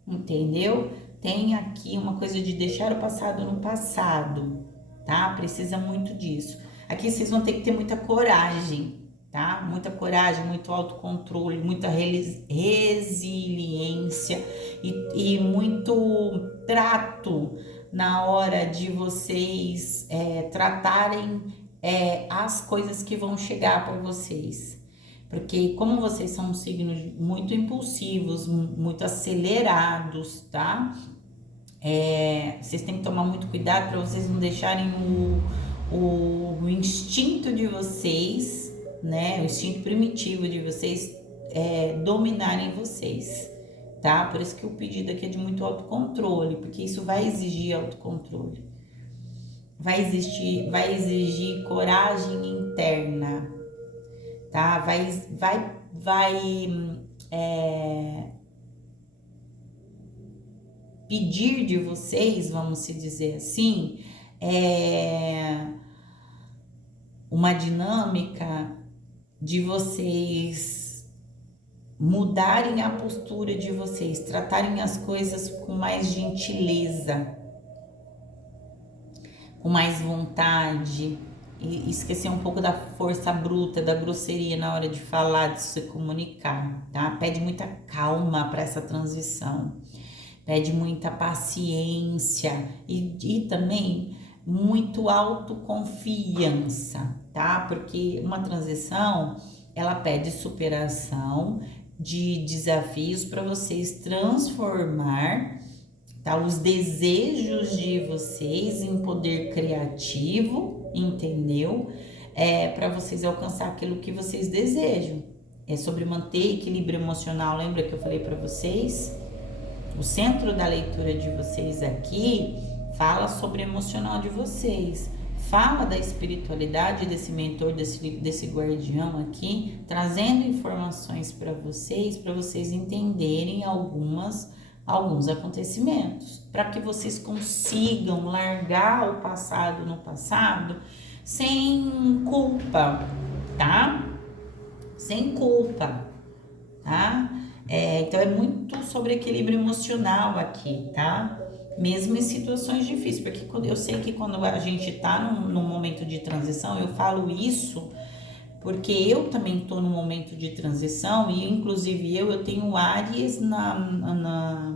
entendeu? Tem aqui uma coisa de deixar o passado no passado, tá? Precisa muito disso. Aqui vocês vão ter que ter muita coragem, tá? Muita coragem, muito autocontrole, muita resiliência e muito trato na hora de vocês tratarem as coisas que vão chegar para vocês. Porque como vocês são signos muito impulsivos, muito acelerados, tá? Vocês têm que tomar muito cuidado para vocês não deixarem o instinto de vocês, né? O instinto primitivo de vocês dominarem vocês, tá? Por isso que o pedido aqui é de muito autocontrole, porque isso vai exigir autocontrole. Vai exigir coragem interna, tá? Vai pedir de vocês, vamos se dizer assim, uma dinâmica de vocês mudarem a postura de vocês, tratarem as coisas com mais gentileza, com mais vontade, e esquecer um pouco da força bruta, da grosseria na hora de falar, de se comunicar, tá? Pede muita calma para essa transição, pede muita paciência e também muito autoconfiança, tá? Porque uma transição, ela pede superação de desafios para vocês transformar, tá? Os desejos de vocês em poder criativo, entendeu? Para vocês alcançar aquilo que vocês desejam. É sobre manter equilíbrio emocional. Lembra que eu falei para vocês? O centro da leitura de vocês aqui fala sobre o emocional de vocês. Fala da espiritualidade desse mentor, desse guardião aqui, trazendo informações para vocês entenderem alguns acontecimentos, para que vocês consigam largar o passado no passado sem culpa, tá? Sem culpa, tá? Então é muito sobre equilíbrio emocional aqui, tá? Mesmo em situações difíceis, porque eu sei que quando a gente tá num momento de transição, eu falo isso porque eu também estou num momento de transição e inclusive eu tenho Áries na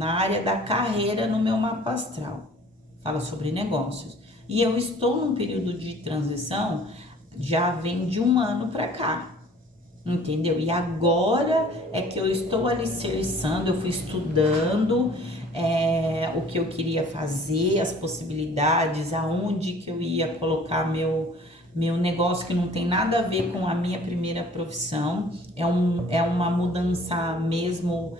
área da carreira no meu mapa astral, fala sobre negócios, e eu estou num período de transição, já vem de 1 ano para cá, entendeu? E agora é que eu estou alicerçando, eu fui estudando o que eu queria fazer, as possibilidades, aonde que eu ia colocar meu negócio, que não tem nada a ver com a minha primeira profissão, é uma mudança mesmo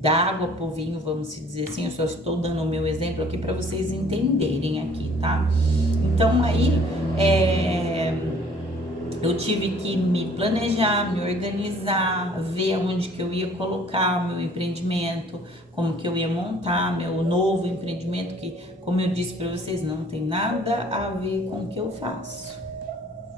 da água pro vinho, vamos dizer assim. Eu só estou dando o meu exemplo aqui para vocês entenderem aqui, tá? Então aí eu tive que me planejar, me organizar, ver aonde que eu ia colocar meu empreendimento, como que eu ia montar meu novo empreendimento, que, como eu disse para vocês, não tem nada a ver com o que eu faço,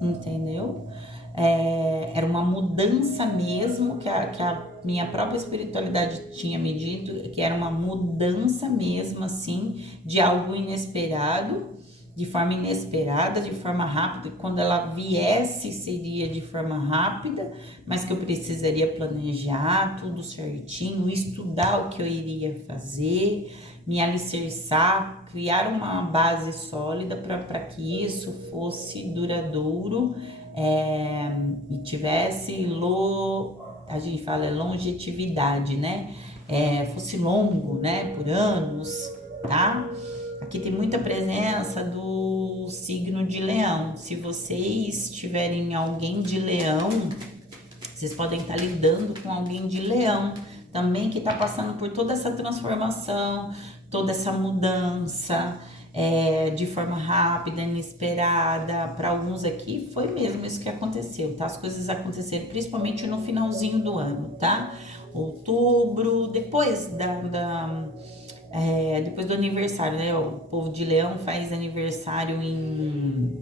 entendeu? Era uma mudança mesmo, que a minha própria espiritualidade tinha me dito, que era uma mudança mesmo, assim, de algo inesperado, de forma inesperada, de forma rápida. Quando ela viesse, seria de forma rápida, mas que eu precisaria planejar tudo certinho, estudar o que eu iria fazer, me alicerçar, criar uma base sólida para que isso fosse duradouro, e tivesse, a gente fala longevidade, né? Fosse longo, né? Por anos, tá? Aqui tem muita presença do signo de Leão. Se vocês tiverem alguém de Leão, vocês podem estar lidando com alguém de Leão também que está passando por toda essa transformação, toda essa mudança, de forma rápida, inesperada. Para alguns aqui foi mesmo isso que aconteceu, tá? As coisas aconteceram principalmente no finalzinho do ano, tá? Outubro, depois depois do aniversário, né? O povo de Leão faz aniversário em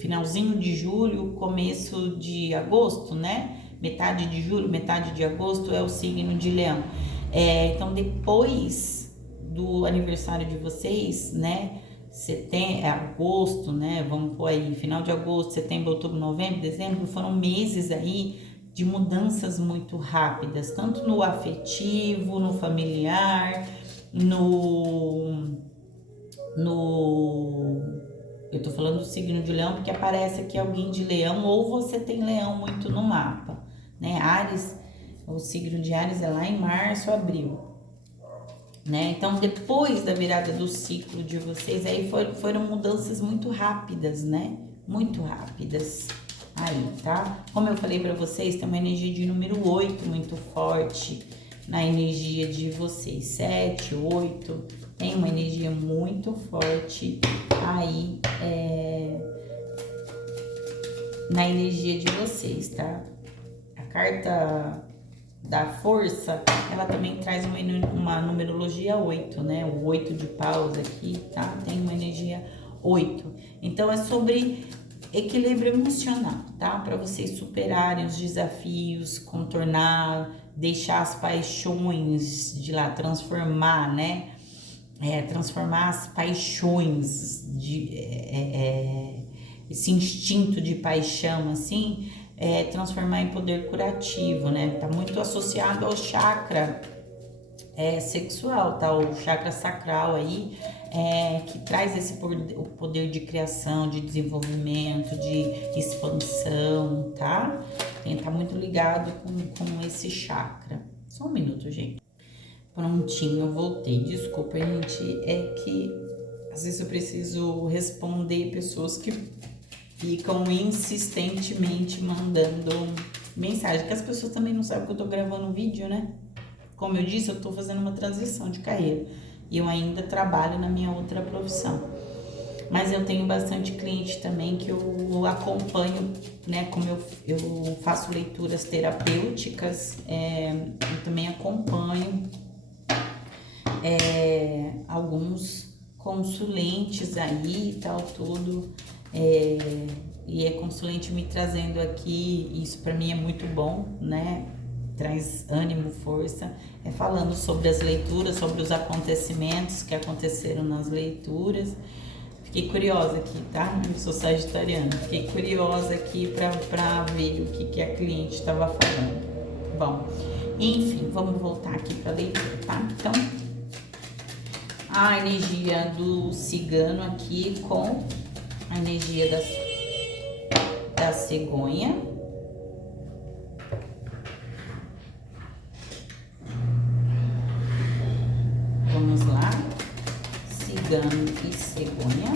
finalzinho de julho, começo de agosto, né? Metade de julho, metade de agosto é o signo de Leão. Então, depois do aniversário de vocês, né? Agosto, né? Vamos pôr aí, final de agosto, setembro, outubro, novembro, dezembro, foram meses aí de mudanças muito rápidas, tanto no afetivo, no familiar, eu tô falando do signo de Leão porque aparece aqui alguém de Leão ou você tem Leão muito no mapa, né? Áries, o signo de Áries é lá em março, abril, né? Então, depois da virada do ciclo de vocês, aí foram mudanças muito rápidas, né? Muito rápidas. Aí, tá? Como eu falei pra vocês, tem uma energia de número 8 muito forte na energia de vocês. 7, 8, tem uma energia muito forte aí, na energia de vocês, tá? A carta da força, ela também traz uma numerologia 8, né? O 8 de paus aqui, tá? Tem uma energia 8. Então, é sobre equilíbrio emocional, tá? Para vocês superarem os desafios, contornar, deixar as paixões de lá, transformar, né? Transformar as paixões, esse instinto de paixão, assim, transformar em poder curativo, né? Tá muito associado ao chakra sexual, tá? O chakra sacral aí, que traz o poder de criação, de desenvolvimento, de expansão, tá? Tá muito ligado com esse chakra. Só um minuto, gente. Prontinho, eu voltei. Desculpa, gente, é que às vezes eu preciso responder pessoas que ficam insistentemente mandando mensagem, que as pessoas também não sabem que eu tô gravando um vídeo, né? Como eu disse, eu tô fazendo uma transição de carreira e eu ainda trabalho na minha outra profissão. Mas eu tenho bastante cliente também que eu acompanho, né? Como eu faço leituras terapêuticas, eu também acompanho alguns consulentes aí e tal, tudo. E consulente me trazendo aqui, isso para mim é muito bom, né? Traz ânimo, força, falando sobre as leituras, sobre os acontecimentos que aconteceram nas leituras. Fiquei curiosa aqui, tá? Eu sou sagitariana, fiquei curiosa aqui pra ver o que a cliente estava falando. Bom, enfim, vamos voltar aqui pra leitura, tá? Então, a energia do cigano aqui com a energia da cegonha. Vamos lá, cigano e cegonha.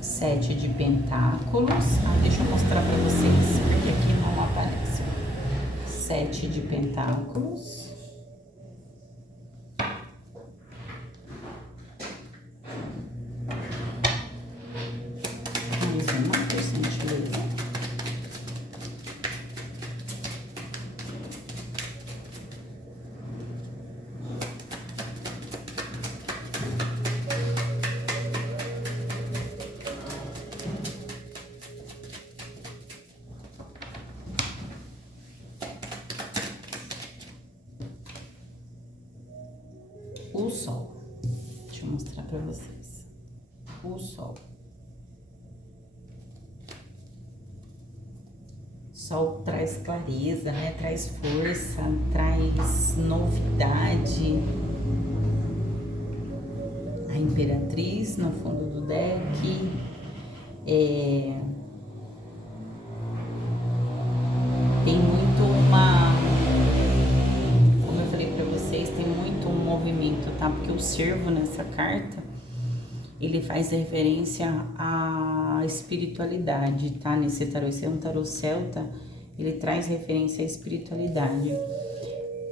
Sete de pentáculos. Deixa eu mostrar pra vocês, porque aqui não aparece. Sete de pentáculos. Mais uma, por gentileza. O sol. Deixa eu mostrar pra vocês. O sol. Sol traz clareza, né? Traz força, traz novidade. A Imperatriz no fundo do deck. Tem muito como eu falei pra vocês, tem muito um movimento, tá? Porque o servo nessa carta, ele faz referência à espiritualidade, tá? Nesse tarô, esse é um tarô celta, ele traz referência à espiritualidade.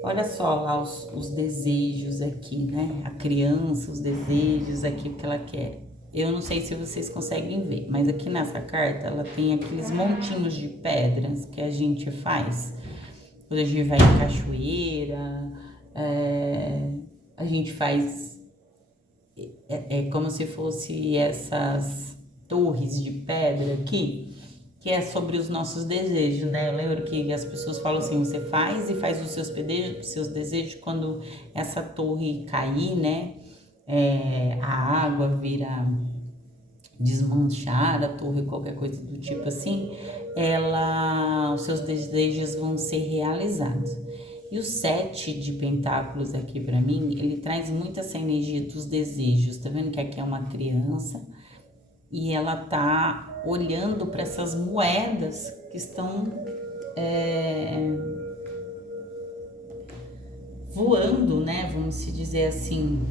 Olha só lá os desejos aqui, né? A criança, os desejos aqui, o que ela quer. Eu não sei se vocês conseguem ver, mas aqui nessa carta ela tem aqueles montinhos de pedras que a gente faz quando a gente vai em cachoeira, a gente faz como se fosse essas torres de pedra aqui, que é sobre os nossos desejos, né? Eu lembro que as pessoas falam assim, você faz os seus desejos quando essa torre cair, né? A água vira desmanchar a torre, qualquer coisa do tipo assim, os seus desejos vão ser realizados. E o 7 de pentáculos aqui para mim, ele traz muito essa energia dos desejos. Tá vendo que aqui é uma criança e ela tá olhando para essas moedas que estão voando, né? Vamos se dizer assim.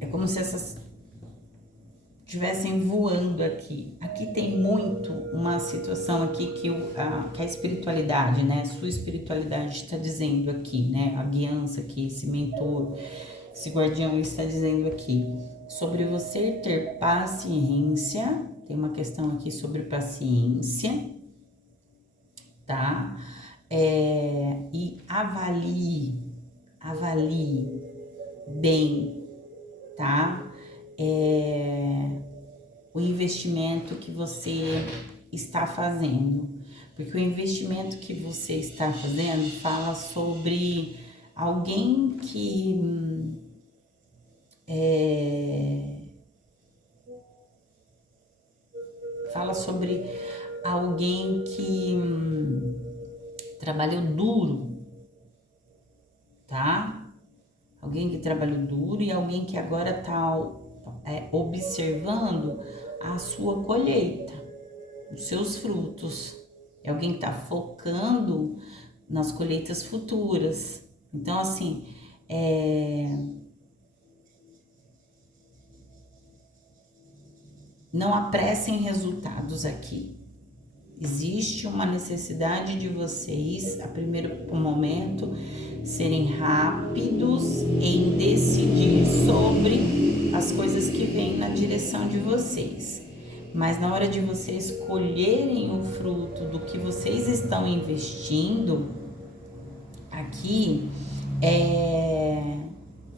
É como se essas estivessem voando aqui. Aqui tem muito uma situação aqui que a espiritualidade, né? Sua espiritualidade está dizendo aqui, né? A guiança aqui, esse mentor, esse guardião está dizendo aqui sobre você ter paciência. Tem uma questão aqui sobre paciência, tá? E avalie bem, tá? O investimento que você está fazendo, porque o investimento que você está fazendo fala sobre alguém que trabalhou duro, tá? Alguém que trabalhou duro e alguém que agora tá observando a sua colheita, os seus frutos. É alguém que tá focando nas colheitas futuras. Então, assim, não apressem resultados aqui. Existe uma necessidade de vocês, a primeiro momento, serem rápidos em decidir sobre as coisas que vêm na direção de vocês. Mas na hora de vocês colherem o fruto do que vocês estão investindo, aqui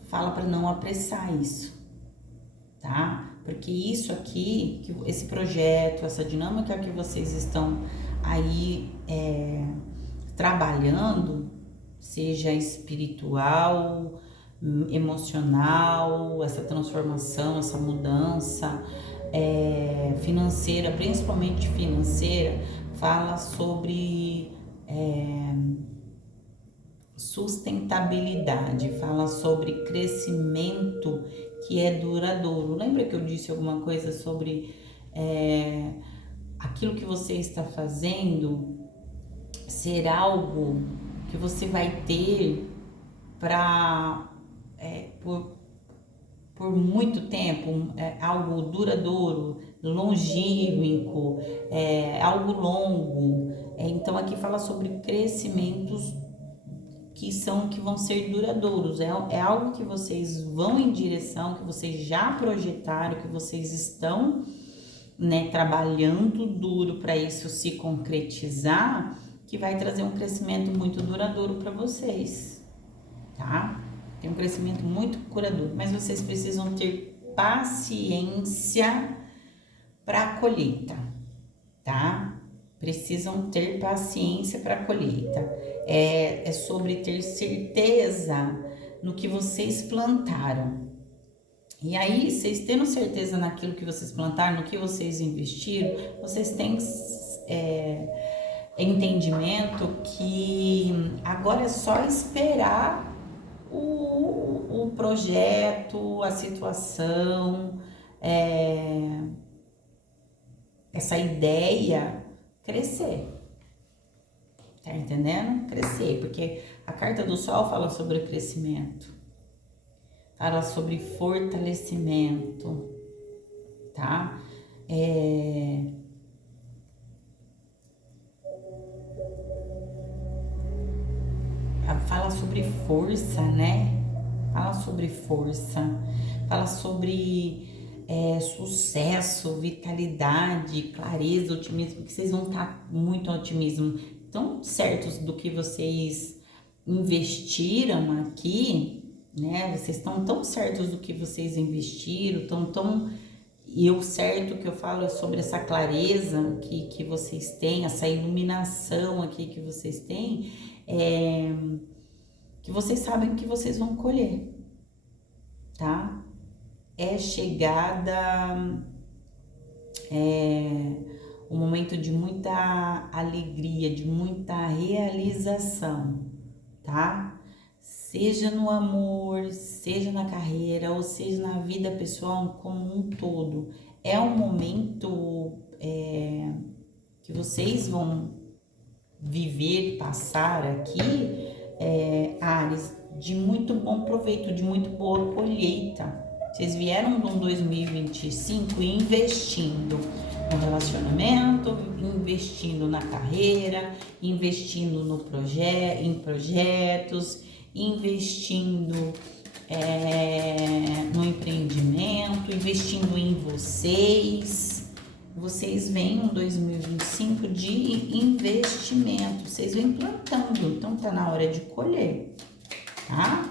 fala para não apressar isso, tá? Porque isso aqui, esse projeto, essa dinâmica que vocês estão aí trabalhando, seja espiritual, emocional, essa transformação, essa mudança financeira, principalmente financeira, fala sobre sustentabilidade, fala sobre crescimento que é duradouro. Lembra que eu disse alguma coisa sobre aquilo que você está fazendo ser algo que você vai ter por muito tempo, algo duradouro, longínquo, algo longo. Então aqui fala sobre crescimentos que vão ser duradouros, é algo que vocês vão em direção, que vocês já projetaram, que vocês estão, né, trabalhando duro para isso se concretizar, que vai trazer um crescimento muito duradouro para vocês, tá? Tem um crescimento muito duradouro, mas vocês precisam ter paciência para a colheita, tá? Precisam ter paciência para a colheita. É sobre ter certeza no que vocês plantaram. E aí, vocês tendo certeza naquilo que vocês plantaram, no que vocês investiram, vocês têm entendimento que agora é só esperar o projeto, a situação, essa ideia crescer. Tá entendendo? Crescer, porque a carta do Sol fala sobre crescimento, fala sobre fortalecimento, tá? Fala sobre força, né? Fala sobre força, fala sobre sucesso, vitalidade, clareza, otimismo, que vocês vão estar muito otimismo, tão certos do que vocês investiram aqui, né? Vocês estão tão certos do que vocês investiram, e o certo que eu falo é sobre essa clareza que vocês têm, essa iluminação aqui que vocês têm, que vocês sabem que vocês vão colher, tá? É chegada um momento de muita alegria, de muita realização, tá? Seja no amor, seja na carreira, ou seja na vida pessoal como um todo. É um momento que vocês vão viver, passar aqui, Áries, de muito bom proveito, de muito boa colheita. Vocês vieram de um 2025 investindo no relacionamento, investindo na carreira, investindo em projetos, investindo no empreendimento, investindo em vocês. Vocês vêm um 2025 de investimento, vocês vêm plantando, então tá na hora de colher, tá?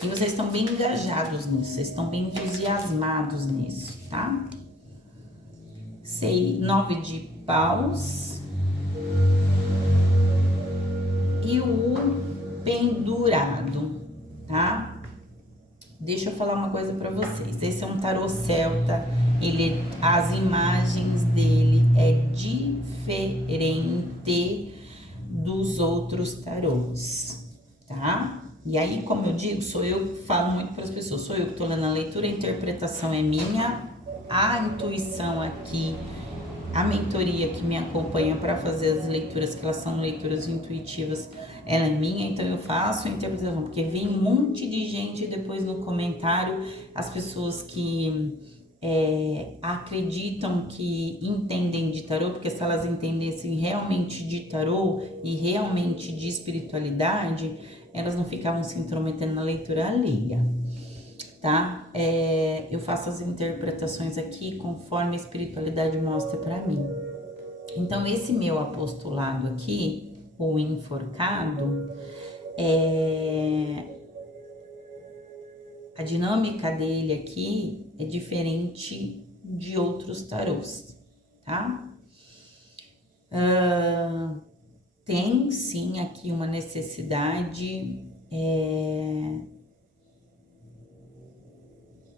E vocês estão bem engajados nisso, vocês estão bem entusiasmados nisso, tá? 9 de paus e o pendurado, tá? Deixa eu falar uma coisa para vocês. Esse é um tarô celta, as imagens dele é diferente dos outros tarôs, tá? E aí, como eu digo, sou eu que falo muito para as pessoas, sou eu que tô lendo a leitura, a interpretação é minha, a intuição aqui, a mentoria que me acompanha para fazer as leituras, que elas são leituras intuitivas, ela é minha, então eu faço a interpretação, porque vem um monte de gente depois no comentário, as pessoas que acreditam que entendem de tarô, porque se elas entendessem realmente de tarô e realmente de espiritualidade, elas não ficavam se intrometendo na leitura alheia, tá? Eu faço as interpretações aqui conforme a espiritualidade mostra para mim. Então, esse meu apostolado aqui, o enforcado, a dinâmica dele aqui é diferente de outros tarôs, tá? Tem sim aqui uma necessidade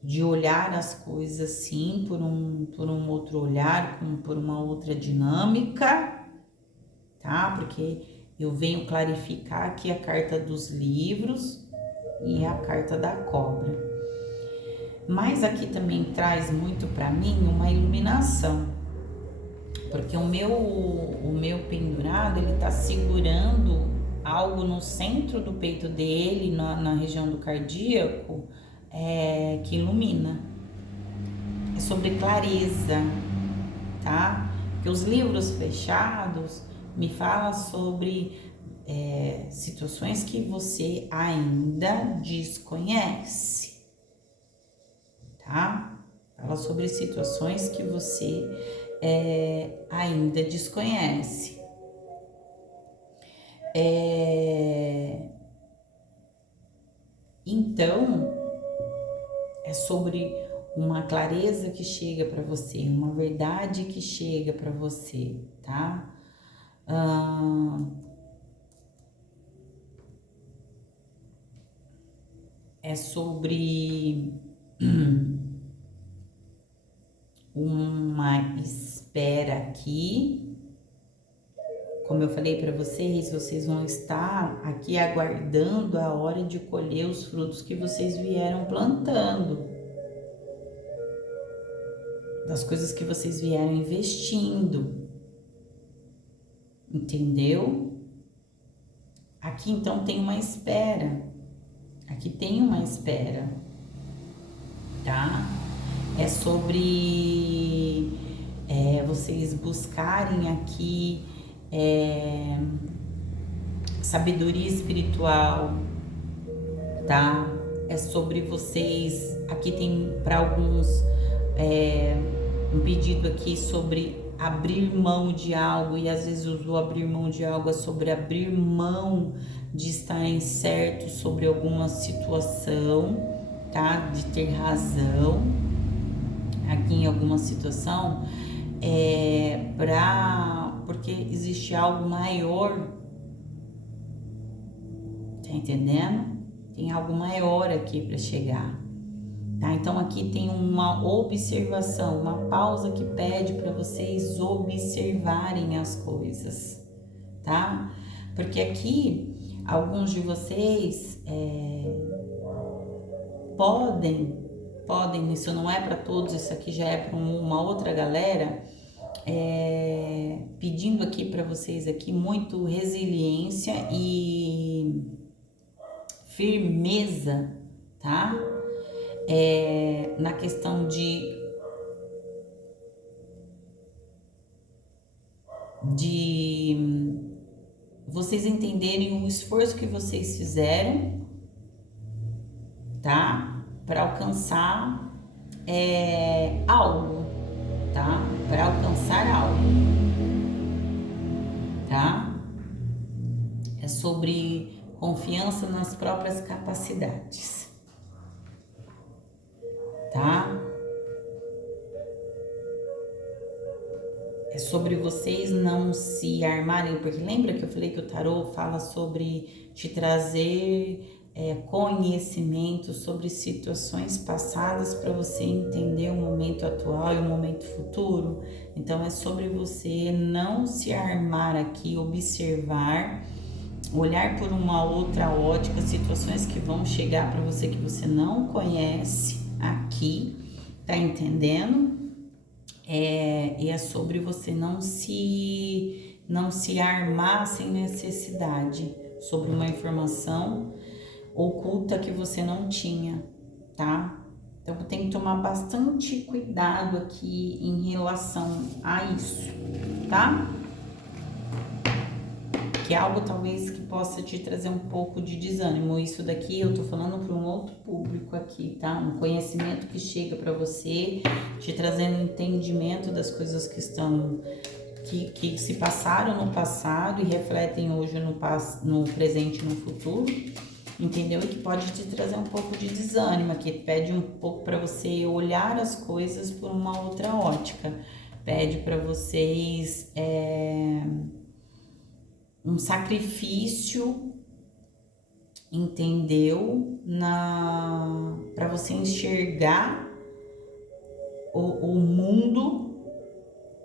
de olhar as coisas sim por um outro olhar, por uma outra dinâmica, tá? Porque eu venho clarificar aqui a carta dos livros e a carta da cobra. Mas aqui também traz muito para mim uma iluminação, porque o meu pendurado, ele tá segurando algo no centro do peito dele, na região do cardíaco, que ilumina. É sobre clareza, tá? Porque os livros fechados me falam sobre situações que você ainda desconhece, tá? Fala sobre situações que você ainda desconhece. Então, é sobre uma clareza que chega para você, uma verdade que chega para você, tá? é sobre uma espera aqui. Como eu falei para vocês vão estar aqui aguardando a hora de colher os frutos que vocês vieram plantando, das coisas que vocês vieram investindo, entendeu? Aqui então tem uma espera, aqui tem uma espera, tá? É sobre vocês buscarem aqui sabedoria espiritual, tá? É sobre vocês, aqui tem para alguns um pedido aqui sobre abrir mão de algo, e às vezes o abrir mão de algo é sobre abrir mão de estarem certos sobre alguma situação, tá? De ter razão aqui em alguma situação, porque existe algo maior, tá entendendo? Tem algo maior aqui para chegar, tá? Então aqui tem uma observação, uma pausa que pede para vocês observarem as coisas, tá? Porque aqui alguns de vocês podem, isso não é para todos, isso aqui já é para uma outra galera, pedindo aqui para vocês aqui muito resiliência e firmeza, tá? Na questão de vocês entenderem o esforço que vocês fizeram, tá? Para alcançar algo, tá? Para alcançar algo, tá? É sobre confiança nas próprias capacidades, tá? É sobre vocês não se armarem, porque lembra que eu falei que o tarô fala sobre te trazer conhecimento sobre situações passadas para você entender o momento atual e o momento futuro? Então é sobre você não se armar aqui, observar, olhar por uma outra ótica, situações que vão chegar para você que você não conhece aqui, tá entendendo? E é sobre você não se armar sem necessidade sobre uma informação oculta que você não tinha, tá? Então tem que tomar bastante cuidado aqui em relação a isso, tá? Que é algo talvez que possa te trazer um pouco de desânimo. Isso daqui eu tô falando para um outro público aqui, tá? Um conhecimento que chega para você, te trazendo entendimento das coisas que estão que se passaram no passado e refletem hoje no presente e no futuro, entendeu? E que pode te trazer um pouco de desânimo, que pede um pouco para você olhar as coisas por uma outra ótica, pede para vocês um sacrifício, entendeu? Para você enxergar o mundo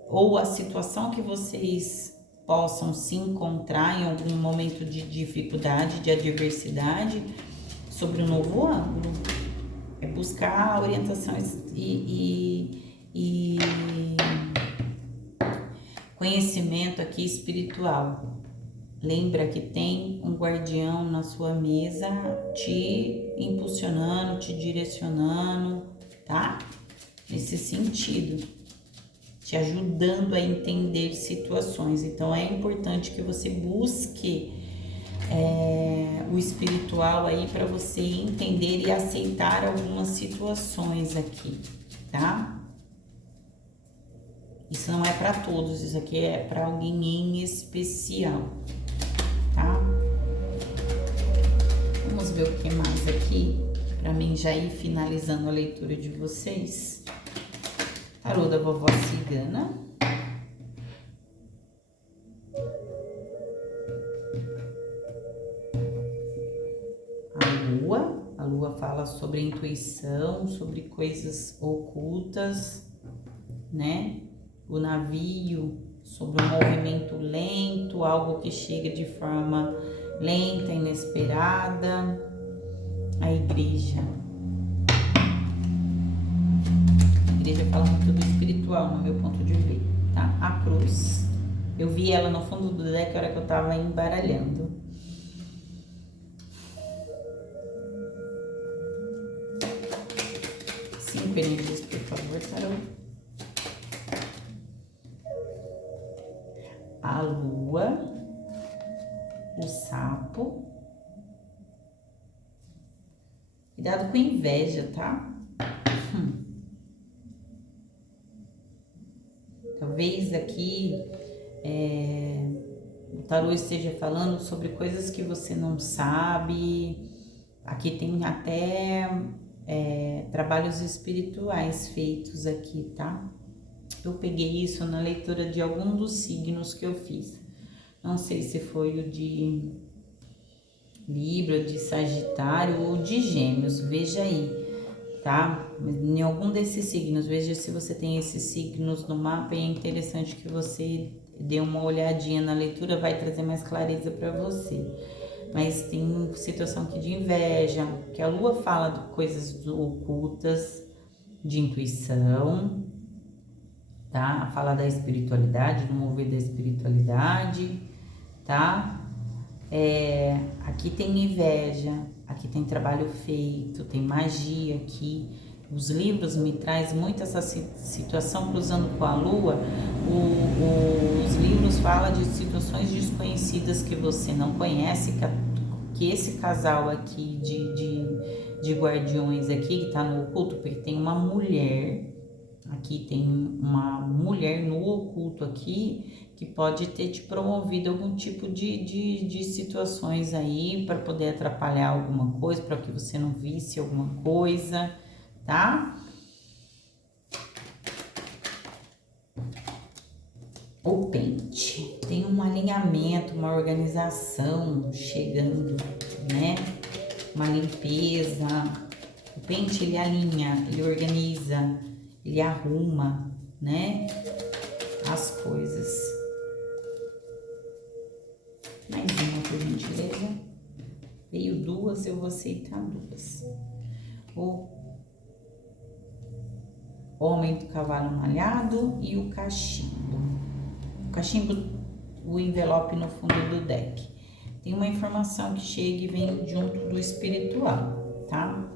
ou a situação que vocês possam se encontrar em algum momento de dificuldade, de adversidade, sobre um novo ângulo. É buscar orientações e conhecimento aqui espiritual. Lembra que tem um guardião na sua mesa te impulsionando, te direcionando, tá? Nesse sentido, te ajudando a entender situações. Então é importante que você busque o espiritual aí para você entender e aceitar algumas situações aqui, tá? Isso não é para todos, isso aqui é para alguém em especial, tá? Vamos ver o que mais aqui, para mim já ir finalizando a leitura de vocês. Tarô da vovó cigana. A lua Lua fala sobre intuição, sobre coisas ocultas, né? O navio, sobre um movimento lento, algo que chega de forma lenta, inesperada. A igreja. A igreja fala muito do espiritual, no meu ponto de ver, tá? A cruz. Eu vi ela no fundo do deck na hora que eu tava embaralhando. 5 energias, por favor, tarô. A lua, o sapo. Cuidado com inveja, tá? Talvez aqui o tarô esteja falando sobre coisas que você não sabe. Aqui tem até trabalhos espirituais feitos aqui, tá? Eu peguei isso na leitura de algum dos signos que eu fiz. Não sei se foi o de Libra, de Sagitário ou de Gêmeos, veja aí, tá? Em algum desses signos, veja se você tem esses signos no mapa e é interessante que você dê uma olhadinha na leitura, vai trazer mais clareza para você. Mas tem situação aqui de inveja, que a lua fala de coisas ocultas, de intuição, tá? Fala da espiritualidade, do mover da espiritualidade, tá? Aqui tem inveja, aqui tem trabalho feito, tem magia aqui. Os livros me traz muito essa situação cruzando com a lua. Os livros falam de situações desconhecidas que você não conhece, que esse casal aqui de guardiões aqui, que tá no oculto, porque tem uma mulher, aqui tem uma mulher no oculto aqui, que pode ter te promovido algum tipo de situações aí para poder atrapalhar alguma coisa, para que você não visse alguma coisa, tá? O pente tem um alinhamento, uma organização chegando, né? Uma limpeza. O pente, ele alinha, ele organiza, ele arruma, né? As coisas. Mais uma, por gentileza. Veio 2, eu vou aceitar 2. O homem do cavalo malhado e o cachimbo. O cachimbo, o envelope no fundo do deck. Tem uma informação que chega e vem junto do espiritual, tá?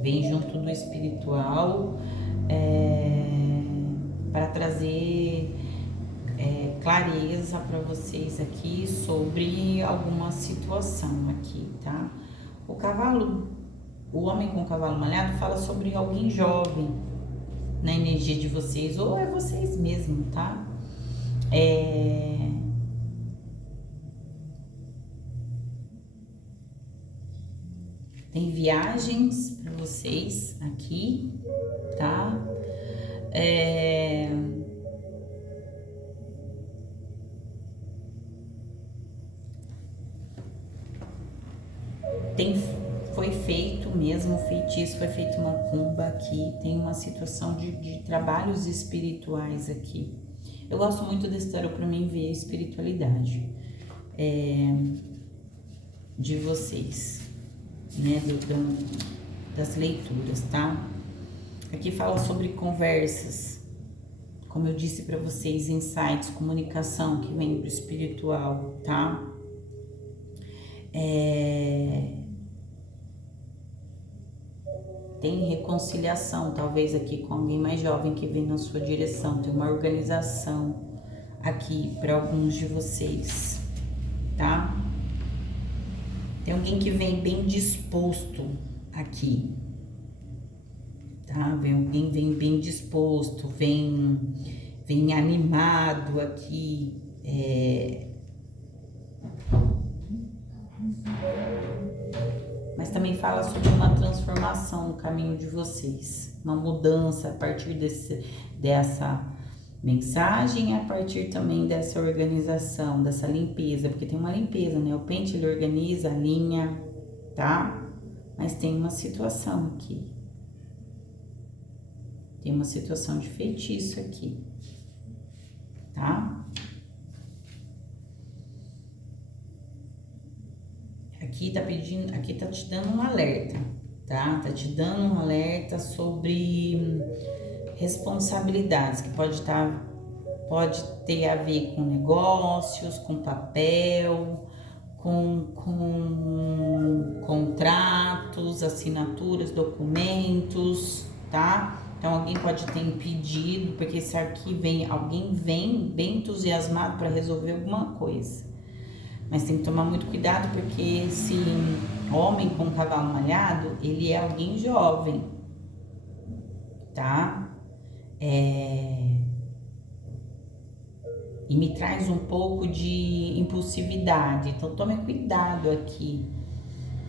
Vem junto do espiritual para trazer clareza para vocês aqui sobre alguma situação aqui, tá? O cavalo, o homem com o cavalo malhado fala sobre alguém jovem na energia de vocês, ou é vocês mesmo, tá? Tem viagens para vocês aqui, tá? Foi feito mesmo, feitiço, foi feito uma cumba aqui, tem uma situação de trabalhos espirituais aqui. Eu gosto muito desse tarô para mim ver a espiritualidade de vocês, né, das leituras, tá? Aqui fala sobre conversas, como eu disse para vocês, insights, comunicação que vem do espiritual, tá? Tem reconciliação, talvez aqui com alguém mais jovem que vem na sua direção, tem uma organização aqui para alguns de vocês, tá? Tem alguém que vem bem disposto aqui, tá? Alguém vem bem disposto, vem animado aqui, mas também fala sobre uma transformação no caminho de vocês, uma mudança a partir dessa mensagem, a partir também dessa organização, dessa limpeza, porque tem uma limpeza, né? O pente, ele organiza, alinha, tá? mas tem uma situação aqui. Tem uma situação de feitiço aqui, tá? Aqui tá pedindo, aqui tá te dando um alerta, tá? Tá te dando um alerta sobre responsabilidades que pode ter a ver com negócios, com papel, com contratos, assinaturas, documentos, tá? Então alguém pode ter impedido, porque se aqui alguém vem bem entusiasmado para resolver alguma coisa. Mas tem que tomar muito cuidado, porque esse homem com cavalo malhado, ele é alguém jovem, tá? E me traz um pouco de impulsividade. Então tome cuidado aqui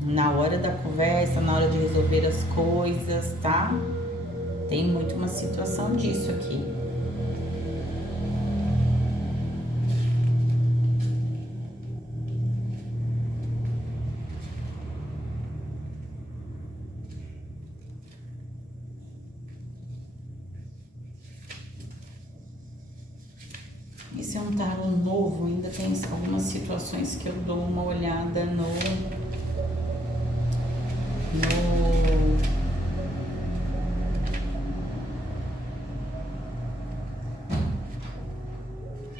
na hora da conversa, na hora de resolver as coisas, tá? Tem muito uma situação disso aqui. Esse é um tarô novo, ainda tem algumas situações que eu dou uma olhada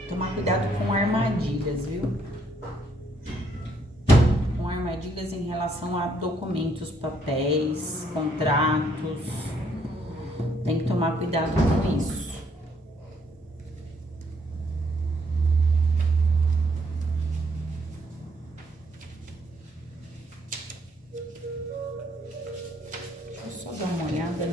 tomar cuidado com armadilhas, viu? Com armadilhas em relação a documentos, papéis, contratos. Tem que tomar cuidado com isso. Deixa eu só dar uma olhada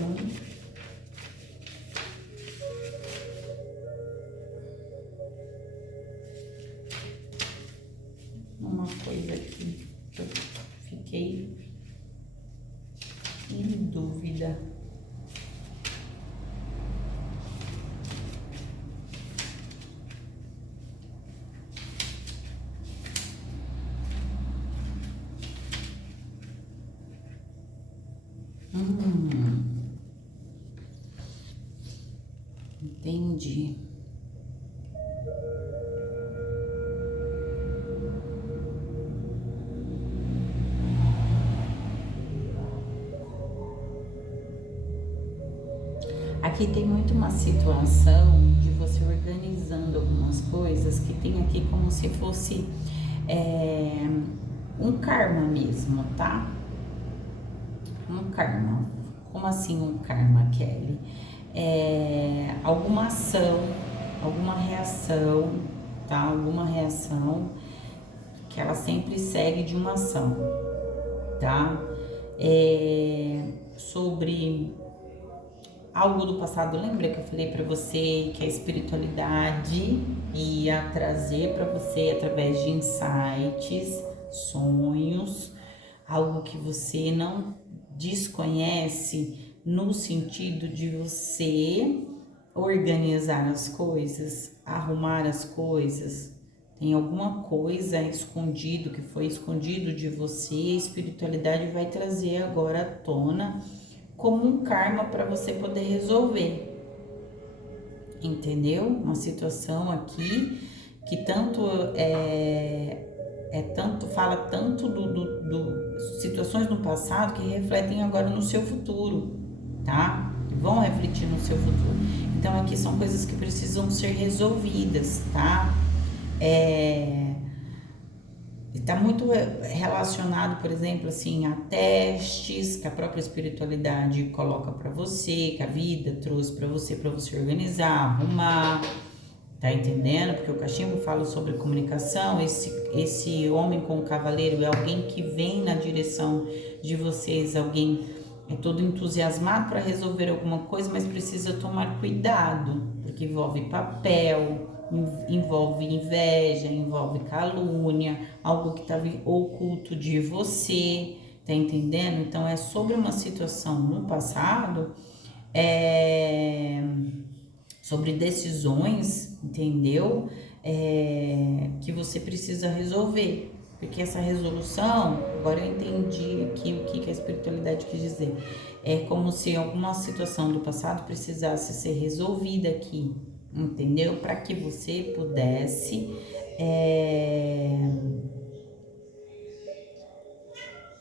numa coisa aqui que eu fiquei em dúvida. Entendi. Aqui tem muito uma situação de você organizando algumas coisas que tem aqui como se fosse um karma mesmo, tá? Um karma. Como assim um karma, Kelly? Alguma ação, alguma reação, tá? Alguma reação que ela sempre segue de uma ação, tá? Sobre algo do passado. Lembra que eu falei para você que a espiritualidade ia trazer para você através de insights, sonhos, algo que você não desconhece, no sentido de você organizar as coisas, arrumar as coisas. Tem alguma coisa escondido, que foi escondido de você, a espiritualidade vai trazer agora à tona como um karma para você poder resolver. Entendeu? Uma situação aqui que tanto fala tanto do situações no passado que refletem agora no seu futuro, tá? Vão refletir no seu futuro. Então aqui são coisas que precisam ser resolvidas, tá? Está muito relacionado, por exemplo, assim, a testes que a própria espiritualidade coloca para você, que a vida trouxe para você organizar, arrumar, tá entendendo? Porque o cachimbo fala sobre comunicação. Esse homem com o cavaleiro é alguém que vem na direção de vocês, alguém todo entusiasmado para resolver alguma coisa, mas precisa tomar cuidado, porque envolve papel, envolve inveja, envolve calúnia, algo que está oculto de você, tá entendendo? Então é sobre uma situação no passado, sobre decisões, entendeu? Que você precisa resolver, Porque essa resolução, agora eu entendi aqui o que a espiritualidade quis dizer. É como se alguma situação do passado precisasse ser resolvida aqui, entendeu? Para que você pudesse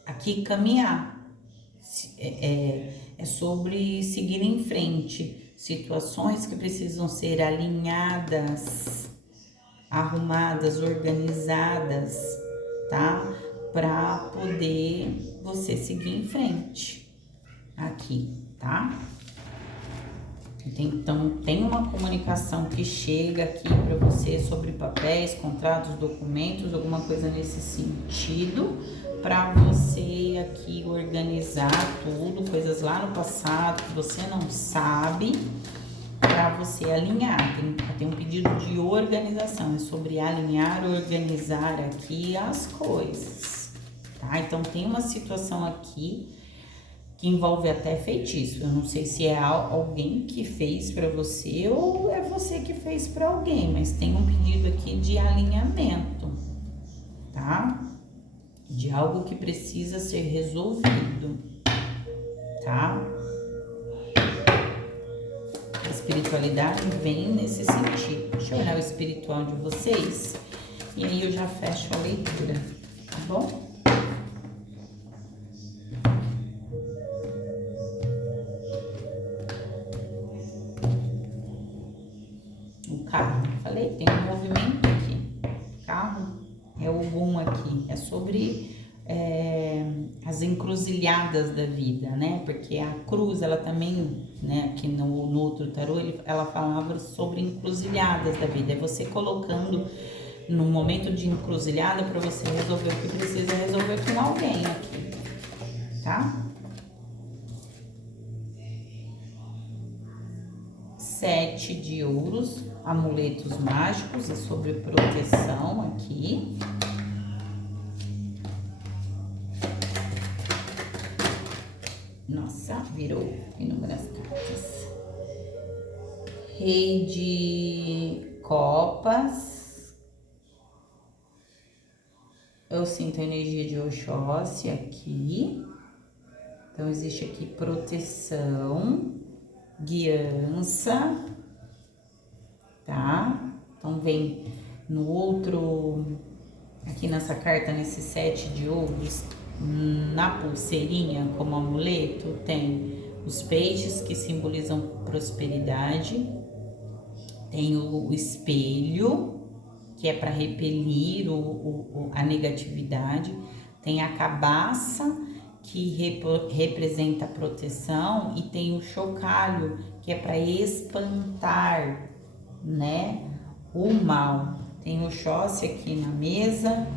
aqui caminhar. É sobre seguir em frente. Situações que precisam ser alinhadas, arrumadas, organizadas, tá? Para poder você seguir em frente aqui, tá? Então, tem uma comunicação que chega aqui para você sobre papéis, contratos, documentos, alguma coisa nesse sentido, para você aqui organizar tudo, coisas lá no passado que você não sabe, para você alinhar. Tem um pedido de organização, é sobre alinhar, organizar aqui as coisas, tá? Então, tem uma situação aqui que envolve até feitiço. Eu não sei se é alguém que fez para você ou é você que fez para alguém, mas tem um pedido aqui de alinhamento, tá? De algo que precisa ser resolvido, tá? A espiritualidade vem nesse sentido. Deixa eu olhar o espiritual de vocês e aí eu já fecho a leitura, tá bom? Carro, falei, tem um movimento aqui. Carro é o Ogum aqui, é sobre as encruzilhadas da vida, né? Porque a cruz, ela também, né? Aqui no outro tarô, ela falava sobre encruzilhadas da vida. É você colocando num momento de encruzilhada para você resolver o que precisa resolver com alguém aqui, tá? 7 de ouros, amuletos mágicos, é sobre proteção aqui. Nossa, virou inúmeras cartas. Rei de copas. Eu sinto a energia de Oxóssi aqui. Então, existe aqui proteção, guiança, tá? Então, vem no outro, aqui nessa carta, nesse 7 de ouros, na pulseirinha como amuleto, tem os peixes que simbolizam prosperidade, tem o espelho, que é para repelir a negatividade, tem a cabaça, que representa a proteção, e tem o chocalho, que é para espantar, né, o mal. Tem o Oxóssi aqui na mesa,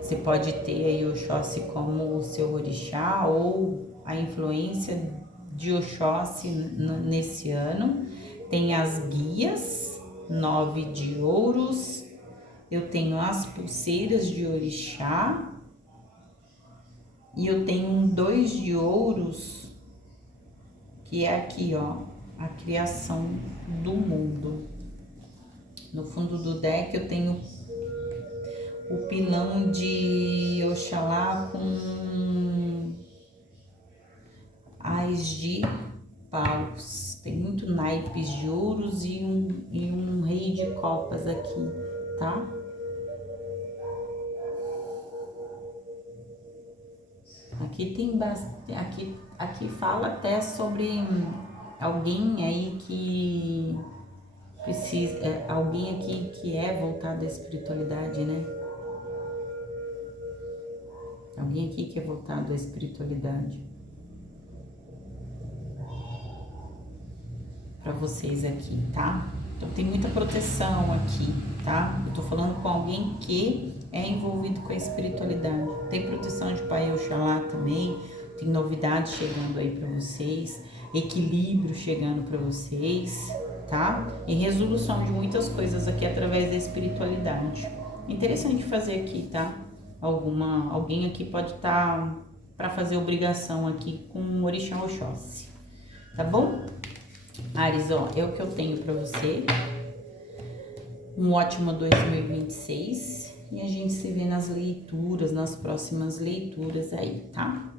você pode ter aí o Oxóssi como o seu orixá ou a influência de Oxóssi nesse ano. Tem as guias, 9 de ouros, eu tenho as pulseiras de orixá, e eu tenho um 2 de ouros, que é aqui, ó, a criação do mundo. No fundo do deck eu tenho o pilão de Oxalá com Ás de paus. Tem muito naipes de ouros e um rei de copas aqui, tá? Aqui tem bastante, aqui fala até sobre alguém aí que precisa, alguém aqui que é voltado à espiritualidade, né? Alguém aqui que é voltado à espiritualidade. Para vocês aqui, tá? Então tem muita proteção aqui, tá? Eu tô falando com alguém que é envolvido com a espiritualidade. Tem proteção de Pai Oxalá também, tem novidades chegando aí para vocês, equilíbrio chegando para vocês, tá? E resolução de muitas coisas aqui através da espiritualidade. Interessante fazer aqui, tá? Alguém aqui pode estar para fazer obrigação aqui com o Orixá Oxóssi, tá bom? Áries, ó, é o que eu tenho para você. Um ótimo 2026 E a gente se vê nas leituras, nas próximas leituras aí, tá?